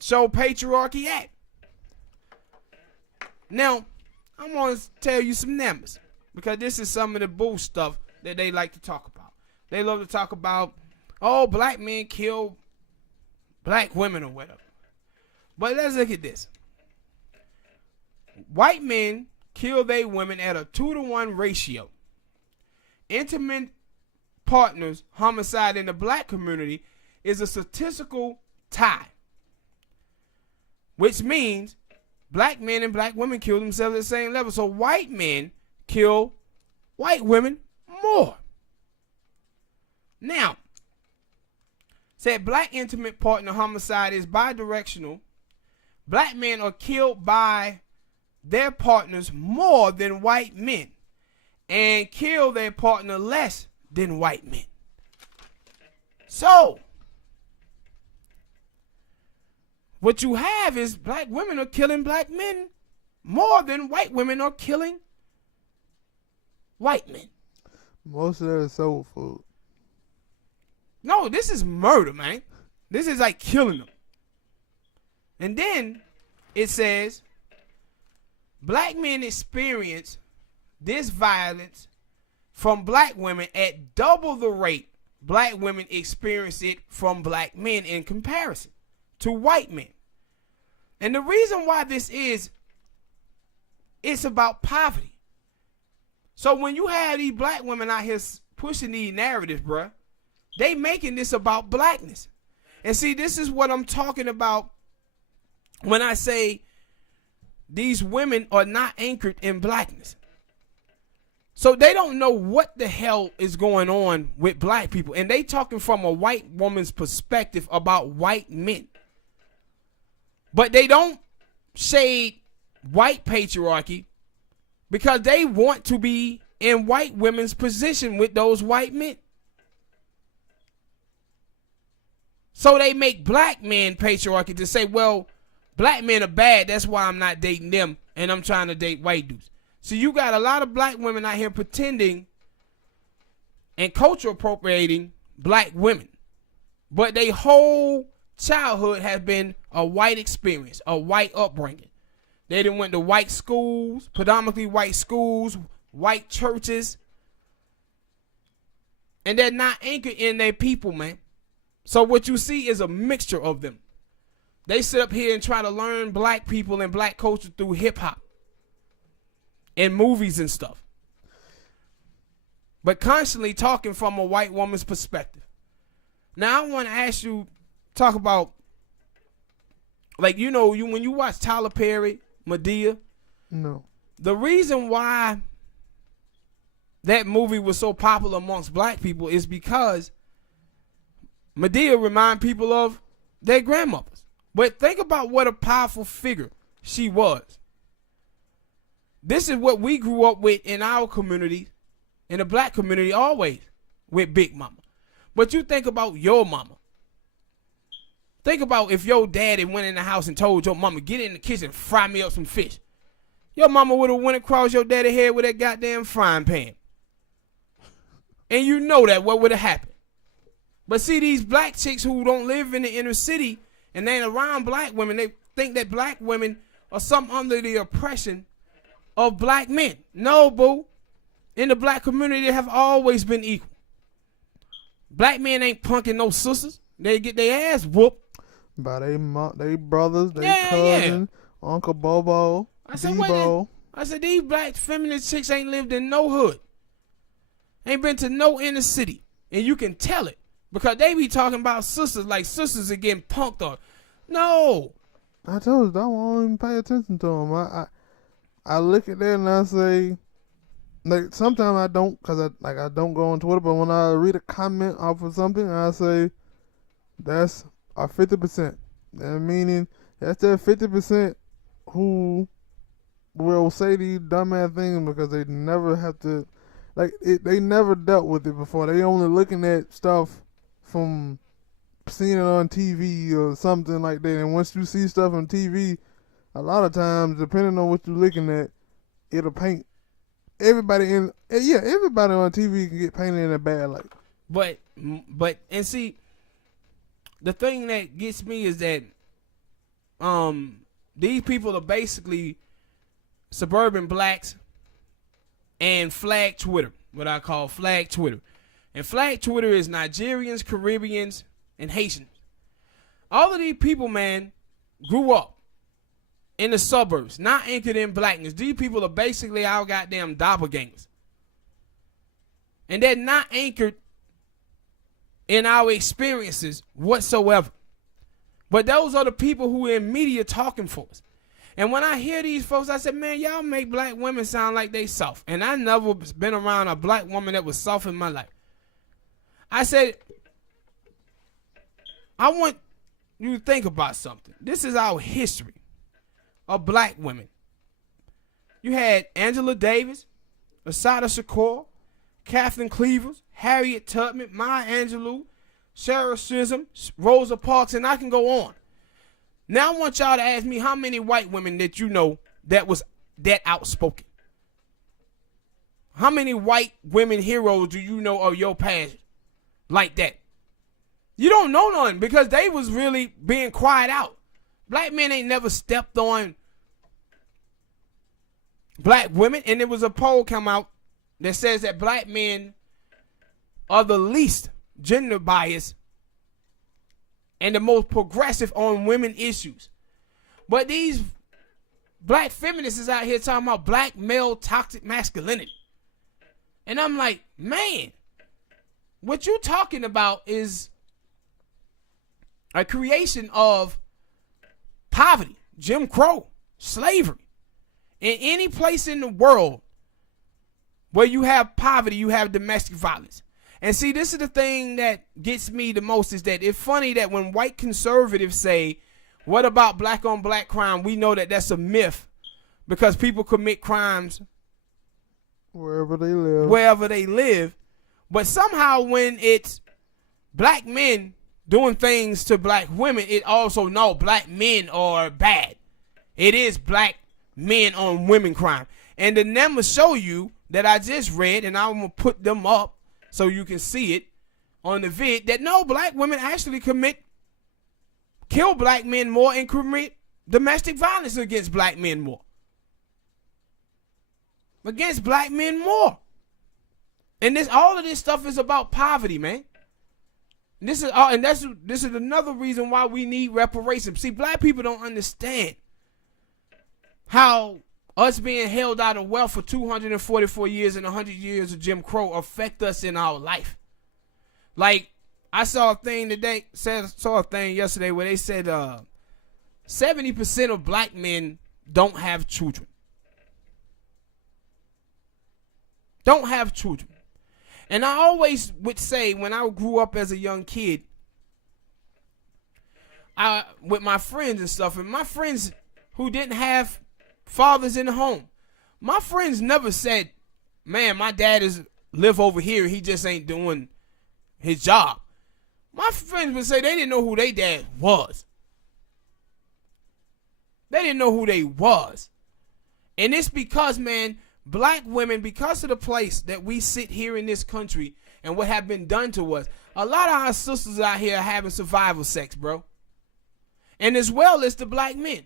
show patriarchy at. Now, I'm going to tell you some numbers because this is some of the bull stuff that they like to talk about. They love to talk about, oh, black men kill black women or whatever. But let's look at this. White men kill their women at a 2-to-1 ratio. Intimate partners homicide in the black community is a statistical tie, which means black men and black women kill themselves at the same level. So white men kill white women more. Now, said black intimate partner homicide is bidirectional. Black men are killed by their partners more than white men. and kill their partner less than white men. So, what you have is black women are killing black men more than white women are killing white men. Most of that is soul food. No, this is murder, man. This is like killing them. And then it says, black men experience this violence from black women at double the rate black women experience it from black men in comparison to white men. And the reason why this is, it's about poverty. So when you have these black women out here pushing these narratives, bruh, they making this about blackness. And see, this is what I'm talking about when I say these women are not anchored in blackness. So they don't know what the hell is going on with black people. And they talking from a white woman's perspective about white men. But they don't shade white patriarchy because they want to be in white women's position with those white men. So they make black men patriarchy to say, well, black men are bad, that's why I'm not dating them and I'm trying to date white dudes. So you got a lot of black women out here pretending and culture appropriating black women. But their whole childhood has been a white experience, a white upbringing. They done went to white schools, predominantly white schools, white churches. And they're not anchored in their people, man. So what you see is a mixture of them. They sit up here and try to learn black people and black culture through hip hop and movies and stuff. But constantly talking from a white woman's perspective. Now I want to ask you, talk about, like, you know, when you watch Tyler Perry, Madea. No. The reason why that movie was so popular amongst black people is because Madea remind people of their grandmothers. But think about what a powerful figure she was. This is what we grew up with in our community, in the black community, always with Big Mama. But you think about your mama. Think about if your daddy went in the house and told your mama, get in the kitchen and fry me up some fish. Your mama would have went across your daddy's head with that goddamn frying pan. And you know that what would have happened. But see, these black chicks who don't live in the inner city and they ain't around black women, they think that black women are something under the oppression of black men. No, boo. In the black community, they have always been equal. Black men ain't punking no sisters. They get their ass whooped. By they brothers, they cousin, Uncle Bobo, Debo. I said, these black feminist chicks ain't lived in no hood. Ain't been to no inner city. And you can tell it. Because they be talking about sisters like sisters are getting punked on. No. I told you, I won't even pay attention to them. I look at that and I say, like, sometimes I don't, because I don't go on Twitter, but when I read a comment off of something, I say, that's a 50%. That meaning, that's that 50% who will say these dumbass things because they never have to, they never dealt with it before. They only looking at stuff from seeing it on TV or something like that. And once you see stuff on TV, a lot of times, depending on what you're looking at, it'll paint everybody on TV can get painted in a bad light. But and see, the thing that gets me is that these people are basically suburban blacks and flag Twitter, what I call flag Twitter. And flag Twitter is Nigerians, Caribbeans, and Haitians. All of these people, man, grew up in the suburbs, not anchored in blackness. These people are basically our goddamn doppelgangers. And they're not anchored in our experiences whatsoever. But those are the people who are in media talking for us. And when I hear these folks, I said, man, y'all make black women sound like they soft. And I never been around a black woman that was soft in my life. I said, I want you to think about something. This is our history of black women. You had Angela Davis, Asada Shakur, Kathleen Cleavers, Harriet Tubman, Maya Angelou, Sarah Sissom, Rosa Parks, and I can go on. Now I want y'all to ask me how many white women that you know that was that outspoken. How many white women heroes do you know of your past like that? You don't know none because they was really being quiet out. Black men ain't never stepped on black women, and there was a poll come out that says that black men are the least gender biased and the most progressive on women issues. But these black feminists is out here talking about black male toxic masculinity. And I'm like, man, what you talking about is a creation of poverty, Jim Crow, slavery. In any place in the world where you have poverty, you have domestic violence. And see, this is the thing that gets me the most, is that it's funny that when white conservatives say, what about black on black crime? We know that that's a myth because people commit crimes wherever they live. But somehow when it's black men doing things to black women, it also no, black men are bad. It is black men on women crime. And the numbers show you that I just read, and I'm going to put them up so you can see it on the vid, that no, black women actually kill black men more and commit domestic violence against black men more. Against black men more. And all of this stuff is about poverty, man. And this is another reason why we need reparations. See, black people don't understand how us being held out of wealth for 244 years and 100 years of Jim Crow affect us in our life. Like, I saw a thing yesterday where they said 70% of black men don't have children. Don't have children. And I always would say, when I grew up as a young kid, with my friends and stuff, and my friends who didn't have fathers in the home, my friends never said, man, my dad live over here, he just ain't doing his job. My friends would say they didn't know who their dad was. They didn't know who they was. And it's because, man, black women, because of the place that we sit here in this country and what have been done to us, a lot of our sisters out here are having survival sex, bro. And as well as the black men.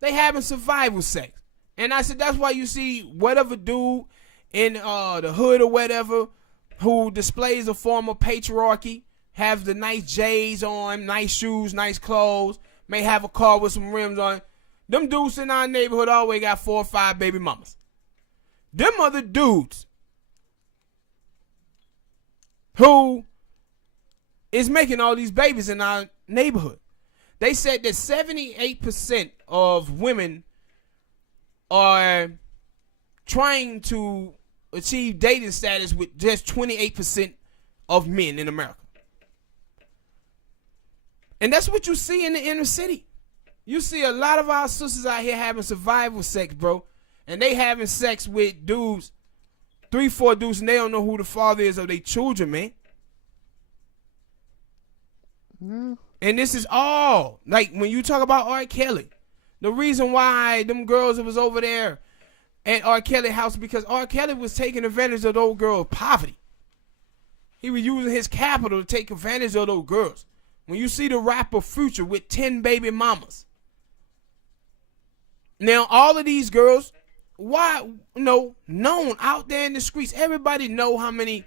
They having survival sex. And I said, that's why you see whatever dude in the hood or whatever who displays a form of patriarchy, have the nice J's on, nice shoes, nice clothes, may have a car with some rims on. Them dudes in our neighborhood always got 4 or 5 baby mamas. Them other dudes who is making all these babies in our neighborhood. They said that 78% of women are trying to achieve dating status with just 28% of men in America. And that's what you see in the inner city. You see a lot of our sisters out here having survival sex, bro. And they having sex with dudes, 3, 4 dudes, and they don't know who the father is of their children, man. Yeah. And this is all, like, when you talk about R. Kelly, the reason why them girls that was over there at R. Kelly house, because R. Kelly was taking advantage of those girls' poverty. He was using his capital to take advantage of those girls. When you see the rapper Future with 10 baby mamas. Now, all of these girls, known out there in the streets, everybody know how many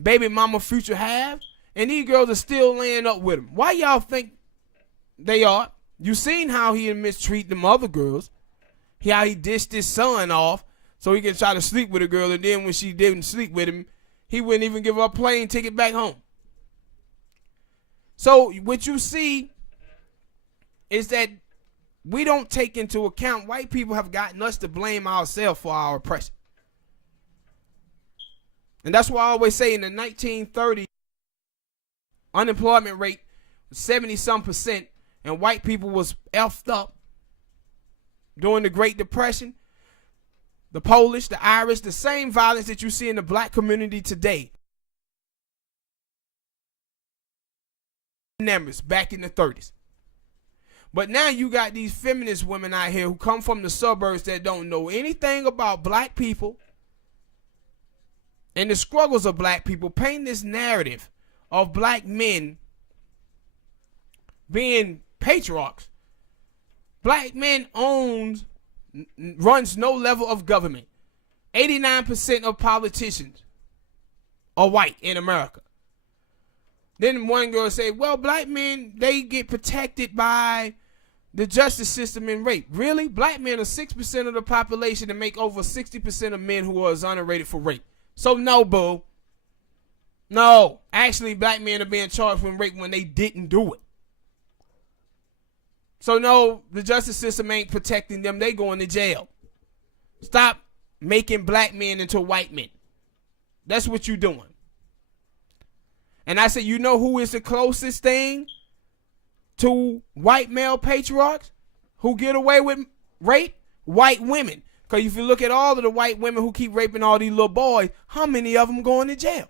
baby mama Future have, and these girls are still laying up with him. Why y'all think they are? You seen how he mistreat them other girls, how he dished his son off so he could try to sleep with a girl, and then when she didn't sleep with him, he wouldn't even give her a plane ticket back home. So what you see is that we don't take into account white people have gotten us to blame ourselves for our oppression. And that's why I always say in the 1930s, unemployment rate was 70-some%, and white people was effed up during the Great Depression. the Polish, the Irish, the same violence that you see in the black community today. Numbers back in the 30s. But now you got these feminist women out here who come from the suburbs that don't know anything about black people and the struggles of black people, painting this narrative of black men being patriarchs. Black men runs no level of government. 89% of politicians are white in America. Then one girl say, well, black men, they get protected by the justice system in rape. Really? Black men are 6% of the population and make over 60% of men who are exonerated for rape. So no, boo. No. Actually, black men are being charged with rape when they didn't do it. So no, the justice system ain't protecting them. They going to jail. Stop making black men into white men. That's what you doing. And I said, you know who is the closest thing to white male patriarchs who get away with rape? White women. Because if you look at all of the white women who keep raping all these little boys, how many of them going to jail?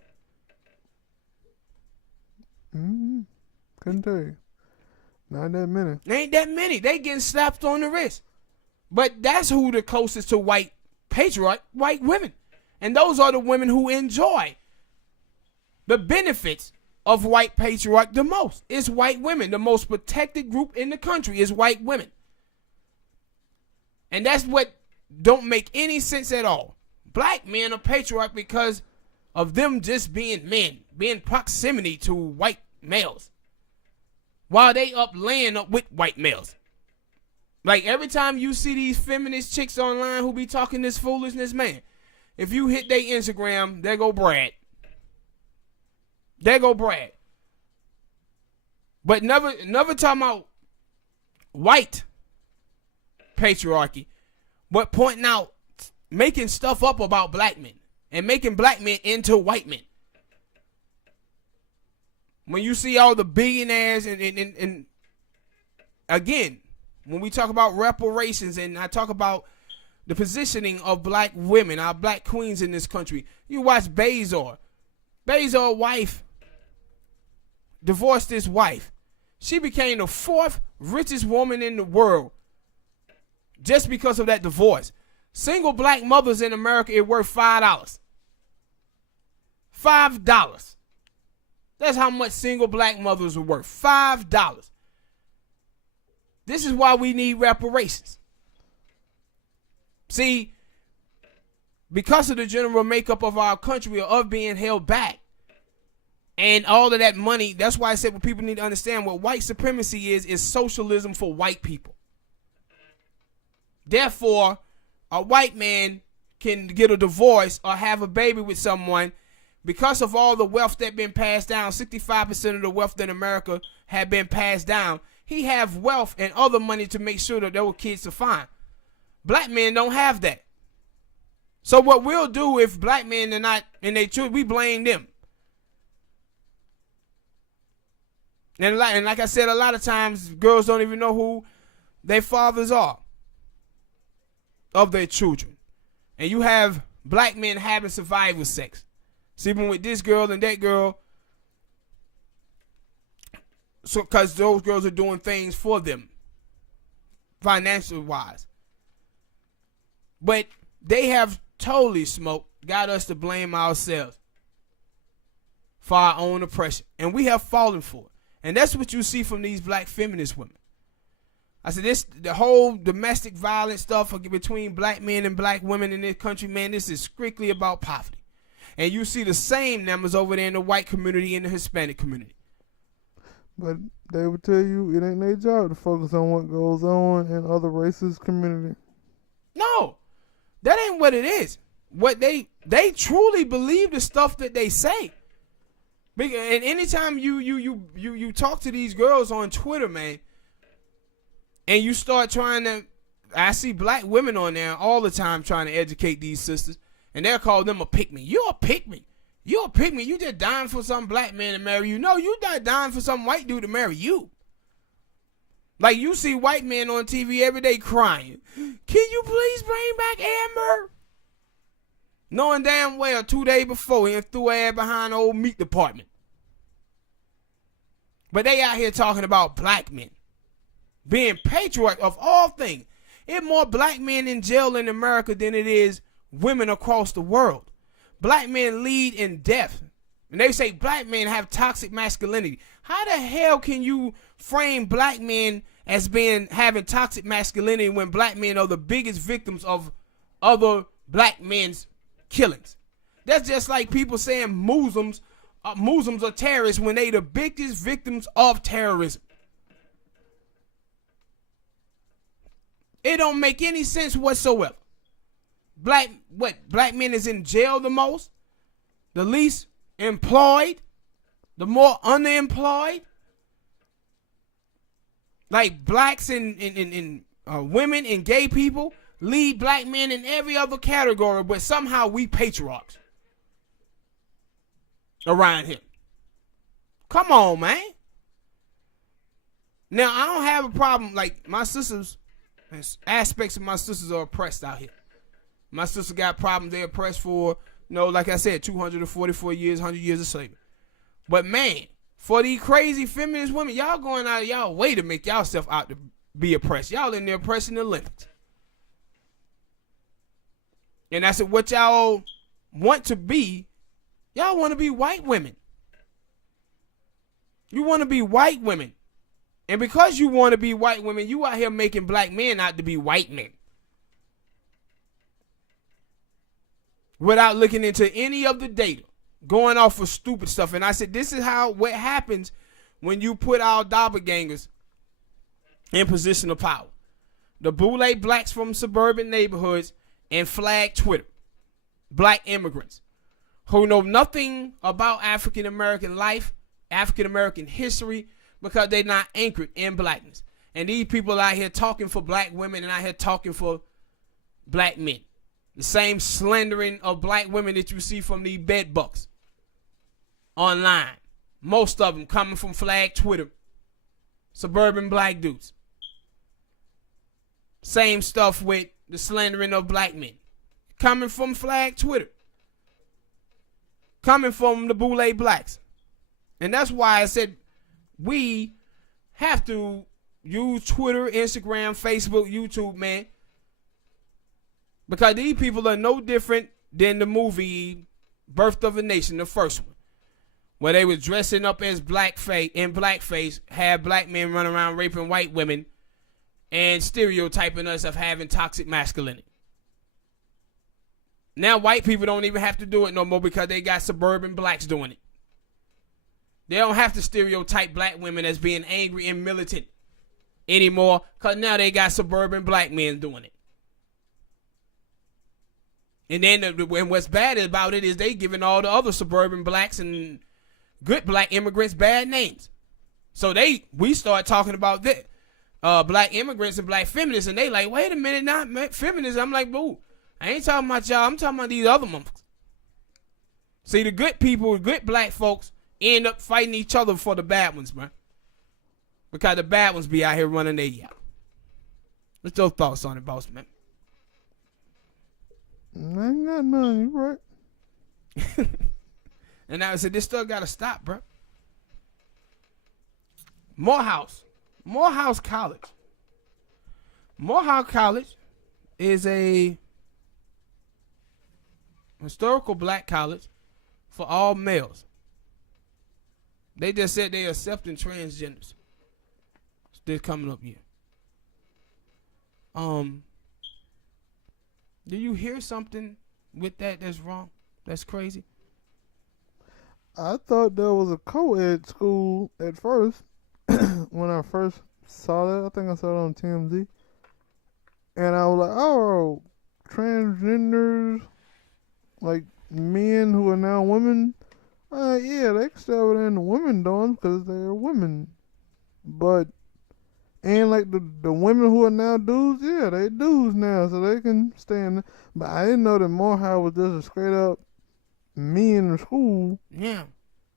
Couldn't tell you. Not that many. Ain't that many. They getting slapped on the wrist. But that's who the closest to white patriarch, white women. And those are the women who enjoy the benefits of white patriarch the most. It's white women. The most protected group in the country is white women. And that's what don't make any sense at all. Black men are patriarch because of them just being men, being proximity to white males. While they laying up with white males. Like every time you see these feminist chicks online who be talking this foolishness, man, if you hit their Instagram, there go Brad. There go Brad. But never talking about white patriarchy, but pointing out, making stuff up about black men and making black men into white men. When you see all the billionaires and again, when we talk about reparations and I talk about the positioning of black women, our black queens in this country, you watch Bezos' wife divorced his wife. She became the 4th richest woman in the world just because of that divorce. Single black mothers in America is worth $5. $5. That's how much single black mothers are worth. $5. This is why we need reparations. See, because of the general makeup of our country of being held back, and all of that money, that's why I said what people need to understand what white supremacy is socialism for white people. Therefore, a white man can get a divorce or have a baby with someone because of all the wealth that been passed down. 65% of the wealth in America had been passed down. He have wealth and other money to make sure that those kids are fine. Black men don't have that. So what we'll do if black men are not in their children, we blame them. And like I said, a lot of times girls don't even know who their fathers are of their children. And you have black men having survival sex, sleeping with this girl and that girl, so because those girls are doing things for them, financial wise. But they have totally got us to blame ourselves for our own oppression, and we have fallen for it. And that's what you see from these black feminist women. I said the whole domestic violence stuff between black men and black women in this country, man, this is strictly about poverty. And you see the same numbers over there in the white community and the Hispanic community. But they would tell you it ain't their job to focus on what goes on in other racist community. No, that ain't what it is. What they truly believe the stuff that they say. And anytime you talk to these girls on Twitter, man, and you start trying to, I see black women on there all the time trying to educate these sisters, and they'll call them a pick-me. You're a pick-me. You're a pick-me. You just dying for some black man to marry you. No, you not dying for some white dude to marry you. Like you see white men on TV every day crying, can you please bring back Amber? knowing damn well 2 days before he threw her ass behind the old meat department. But they out here talking about black men being patriarch of all things. It's more black men in jail in America than it is women across the world. Black men lead in death. And they say black men have toxic masculinity. How the hell can you frame black men as having toxic masculinity when black men are the biggest victims of other black men's killings? That's just like people saying Muslims are terrorists when they the biggest victims of terrorism. It don't make any sense whatsoever. Black men is in jail the most, the least employed, the more underemployed. Like blacks and women and gay people lead black men in every other category, but somehow we patriarchs around here. Come on, man. Now I don't have a problem. Like my sisters, aspects of my sisters are oppressed out here. My sister got problems. They're oppressed for, like I said, 244 years, 100 years of slavery. But man, for these crazy feminist women, y'all going out of y'all way to make yourself out to be oppressed. Y'all in there oppressing the limits. And I said, what y'all want to be, y'all want to be white women. You want to be white women. And because you want to be white women, you out here making black men out to be white men. Without looking into any of the data. Going off for stupid stuff. And I said, this is what happens when you put our doppelgangers in position of power. The boule blacks from suburban neighborhoods and flag Twitter. Black immigrants who know nothing about African American life, African American history, because they're not anchored in blackness. And these people out here talking for black women and out here talking for black men. The same slandering of black women that you see from these bed bucks online. Most of them coming from flag Twitter. Suburban black dudes. Same stuff with the slandering of black men. Coming from flag Twitter. Coming from the boule blacks. And that's why I said we have to use Twitter, Instagram, Facebook, YouTube, man. Because these people are no different than the movie Birth of a Nation, the first one. Where they was dressing up as blackface, had black men run around raping white women and stereotyping us of having toxic masculinity. Now white people don't even have to do it no more because they got suburban blacks doing it. They don't have to stereotype black women as being angry and militant anymore because now they got suburban black men doing it. And then what's bad about it is they giving all the other suburban blacks and good black immigrants bad names. So we start talking about that. Black immigrants and black feminists, and they like, wait a minute, not feminists. I'm like, boo, I ain't talking about y'all. I'm talking about these other motherfuckers. See, the good people, good black folks, end up fighting each other for the bad ones, man. Because the bad ones be out here running their yap. What's your thoughts on it, boss, man? I ain't got none. You right. And I said, this stuff got to stop, bro. Morehouse College. Morehouse College is a historical black college for all males. They just said they accepting transgenders. Still coming up here. Do you hear something with that's wrong? That's crazy? I thought there was a co-ed school at first. When I first saw that, I think I saw it on TMZ. And I was like, oh, transgenders, like men who are now women, yeah, they can stay over there in the women dorms because they're women. And like the women who are now dudes, yeah, they dudes now, so they can stay in there. But I didn't know that Morehouse was just a straight up men school. Yeah,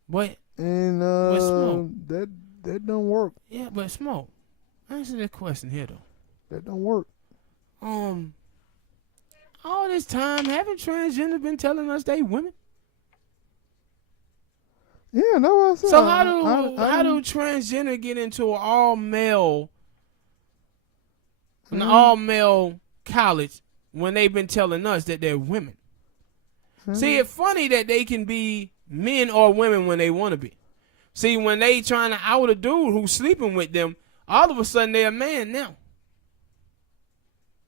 but and that don't work. Yeah, but Smoke, answer that question here though. That don't work. I all this time, haven't transgender been telling us they women? Yeah, no, what I said. So how do transgender get into an all male college when they've been telling us that they're women? See, it's funny that they can be men or women when they want to be. See, when they trying to out a dude who's sleeping with them, all of a sudden they're a man now.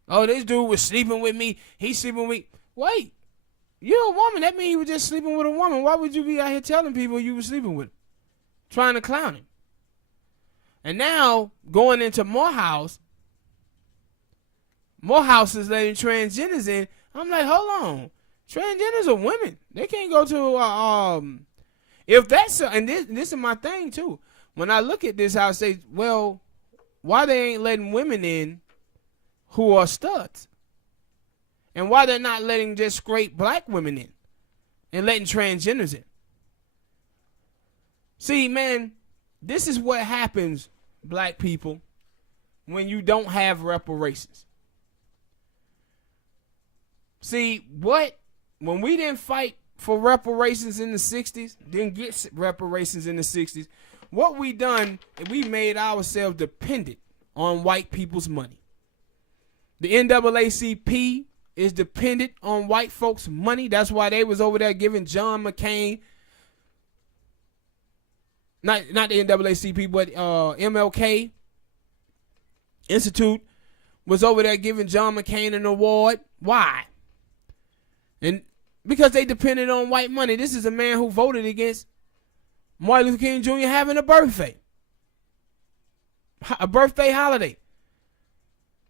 Oh, this dude was sleeping with me. He's sleeping with me. Wait, you're a woman. That means he was just sleeping with a woman. Why would you be out here telling people you were sleeping with him? Trying to clown him. And now, going into Morehouse is letting transgenders in. I'm like, hold on. Transgenders are women. They can't go to, if that's, and this is my thing too. When I look at this, I say, well, why they ain't letting women in who are studs? And why they're not letting just straight black women in and letting transgenders in? See, man, this is what happens, black people, when you don't have reparations. See, when we didn't fight for reparations in the 60s, didn't get reparations in the 60s, what we done, we made ourselves dependent on white people's money. The NAACP is dependent on white folks' money. That's why they was over there giving John McCain, not the NAACP, but MLK Institute was over there giving John McCain an award. Why? And because they depended on white money. This is a man who voted against Martin Luther King Jr. having a birthday holiday.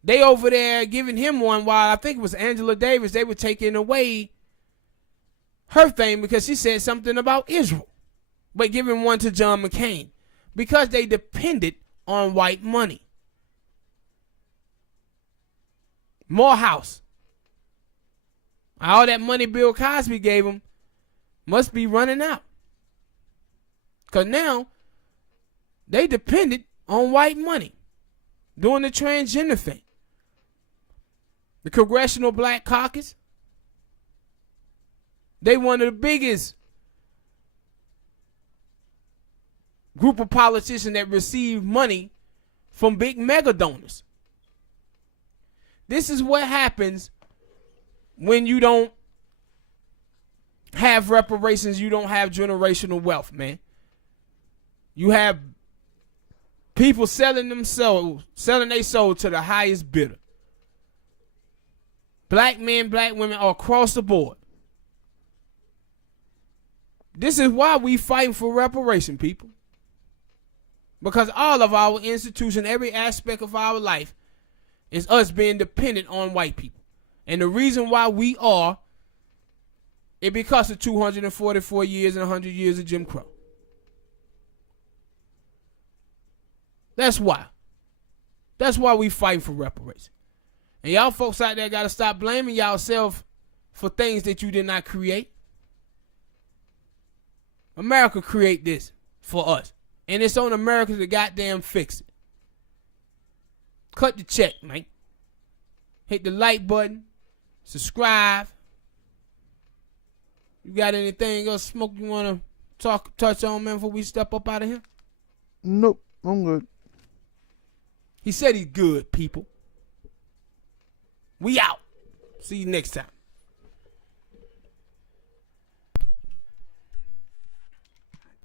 They over there giving him one while I think it was Angela Davis. They were taking away her thing because she said something about Israel, but giving one to John McCain because they depended on white money. Morehouse. All that money Bill Cosby gave him must be running out. Because now they depended on white money doing the transgender thing. The Congressional Black Caucus, they one of the biggest group of politicians that receive money from big mega donors. This is what happens when you don't have reparations, you don't have generational wealth, man. You have people selling their soul to the highest bidder. Black men, black women, across the board. This is why we fighting for reparation, people. Because all of our institutions, every aspect of our life, is us being dependent on white people. And the reason why we are, is because of 244 years and 100 years of Jim Crow. That's why. That's why we fight for reparations. And y'all folks out there got to stop blaming yourself for things that you did not create. America create this for us. And it's on America to goddamn fix it. Cut the check, man. Hit the like button. Subscribe. You got anything else, Smoke, you want to touch on, man, before we step up out of here? Nope, I'm good. He said he's good, people. We out. See you next time.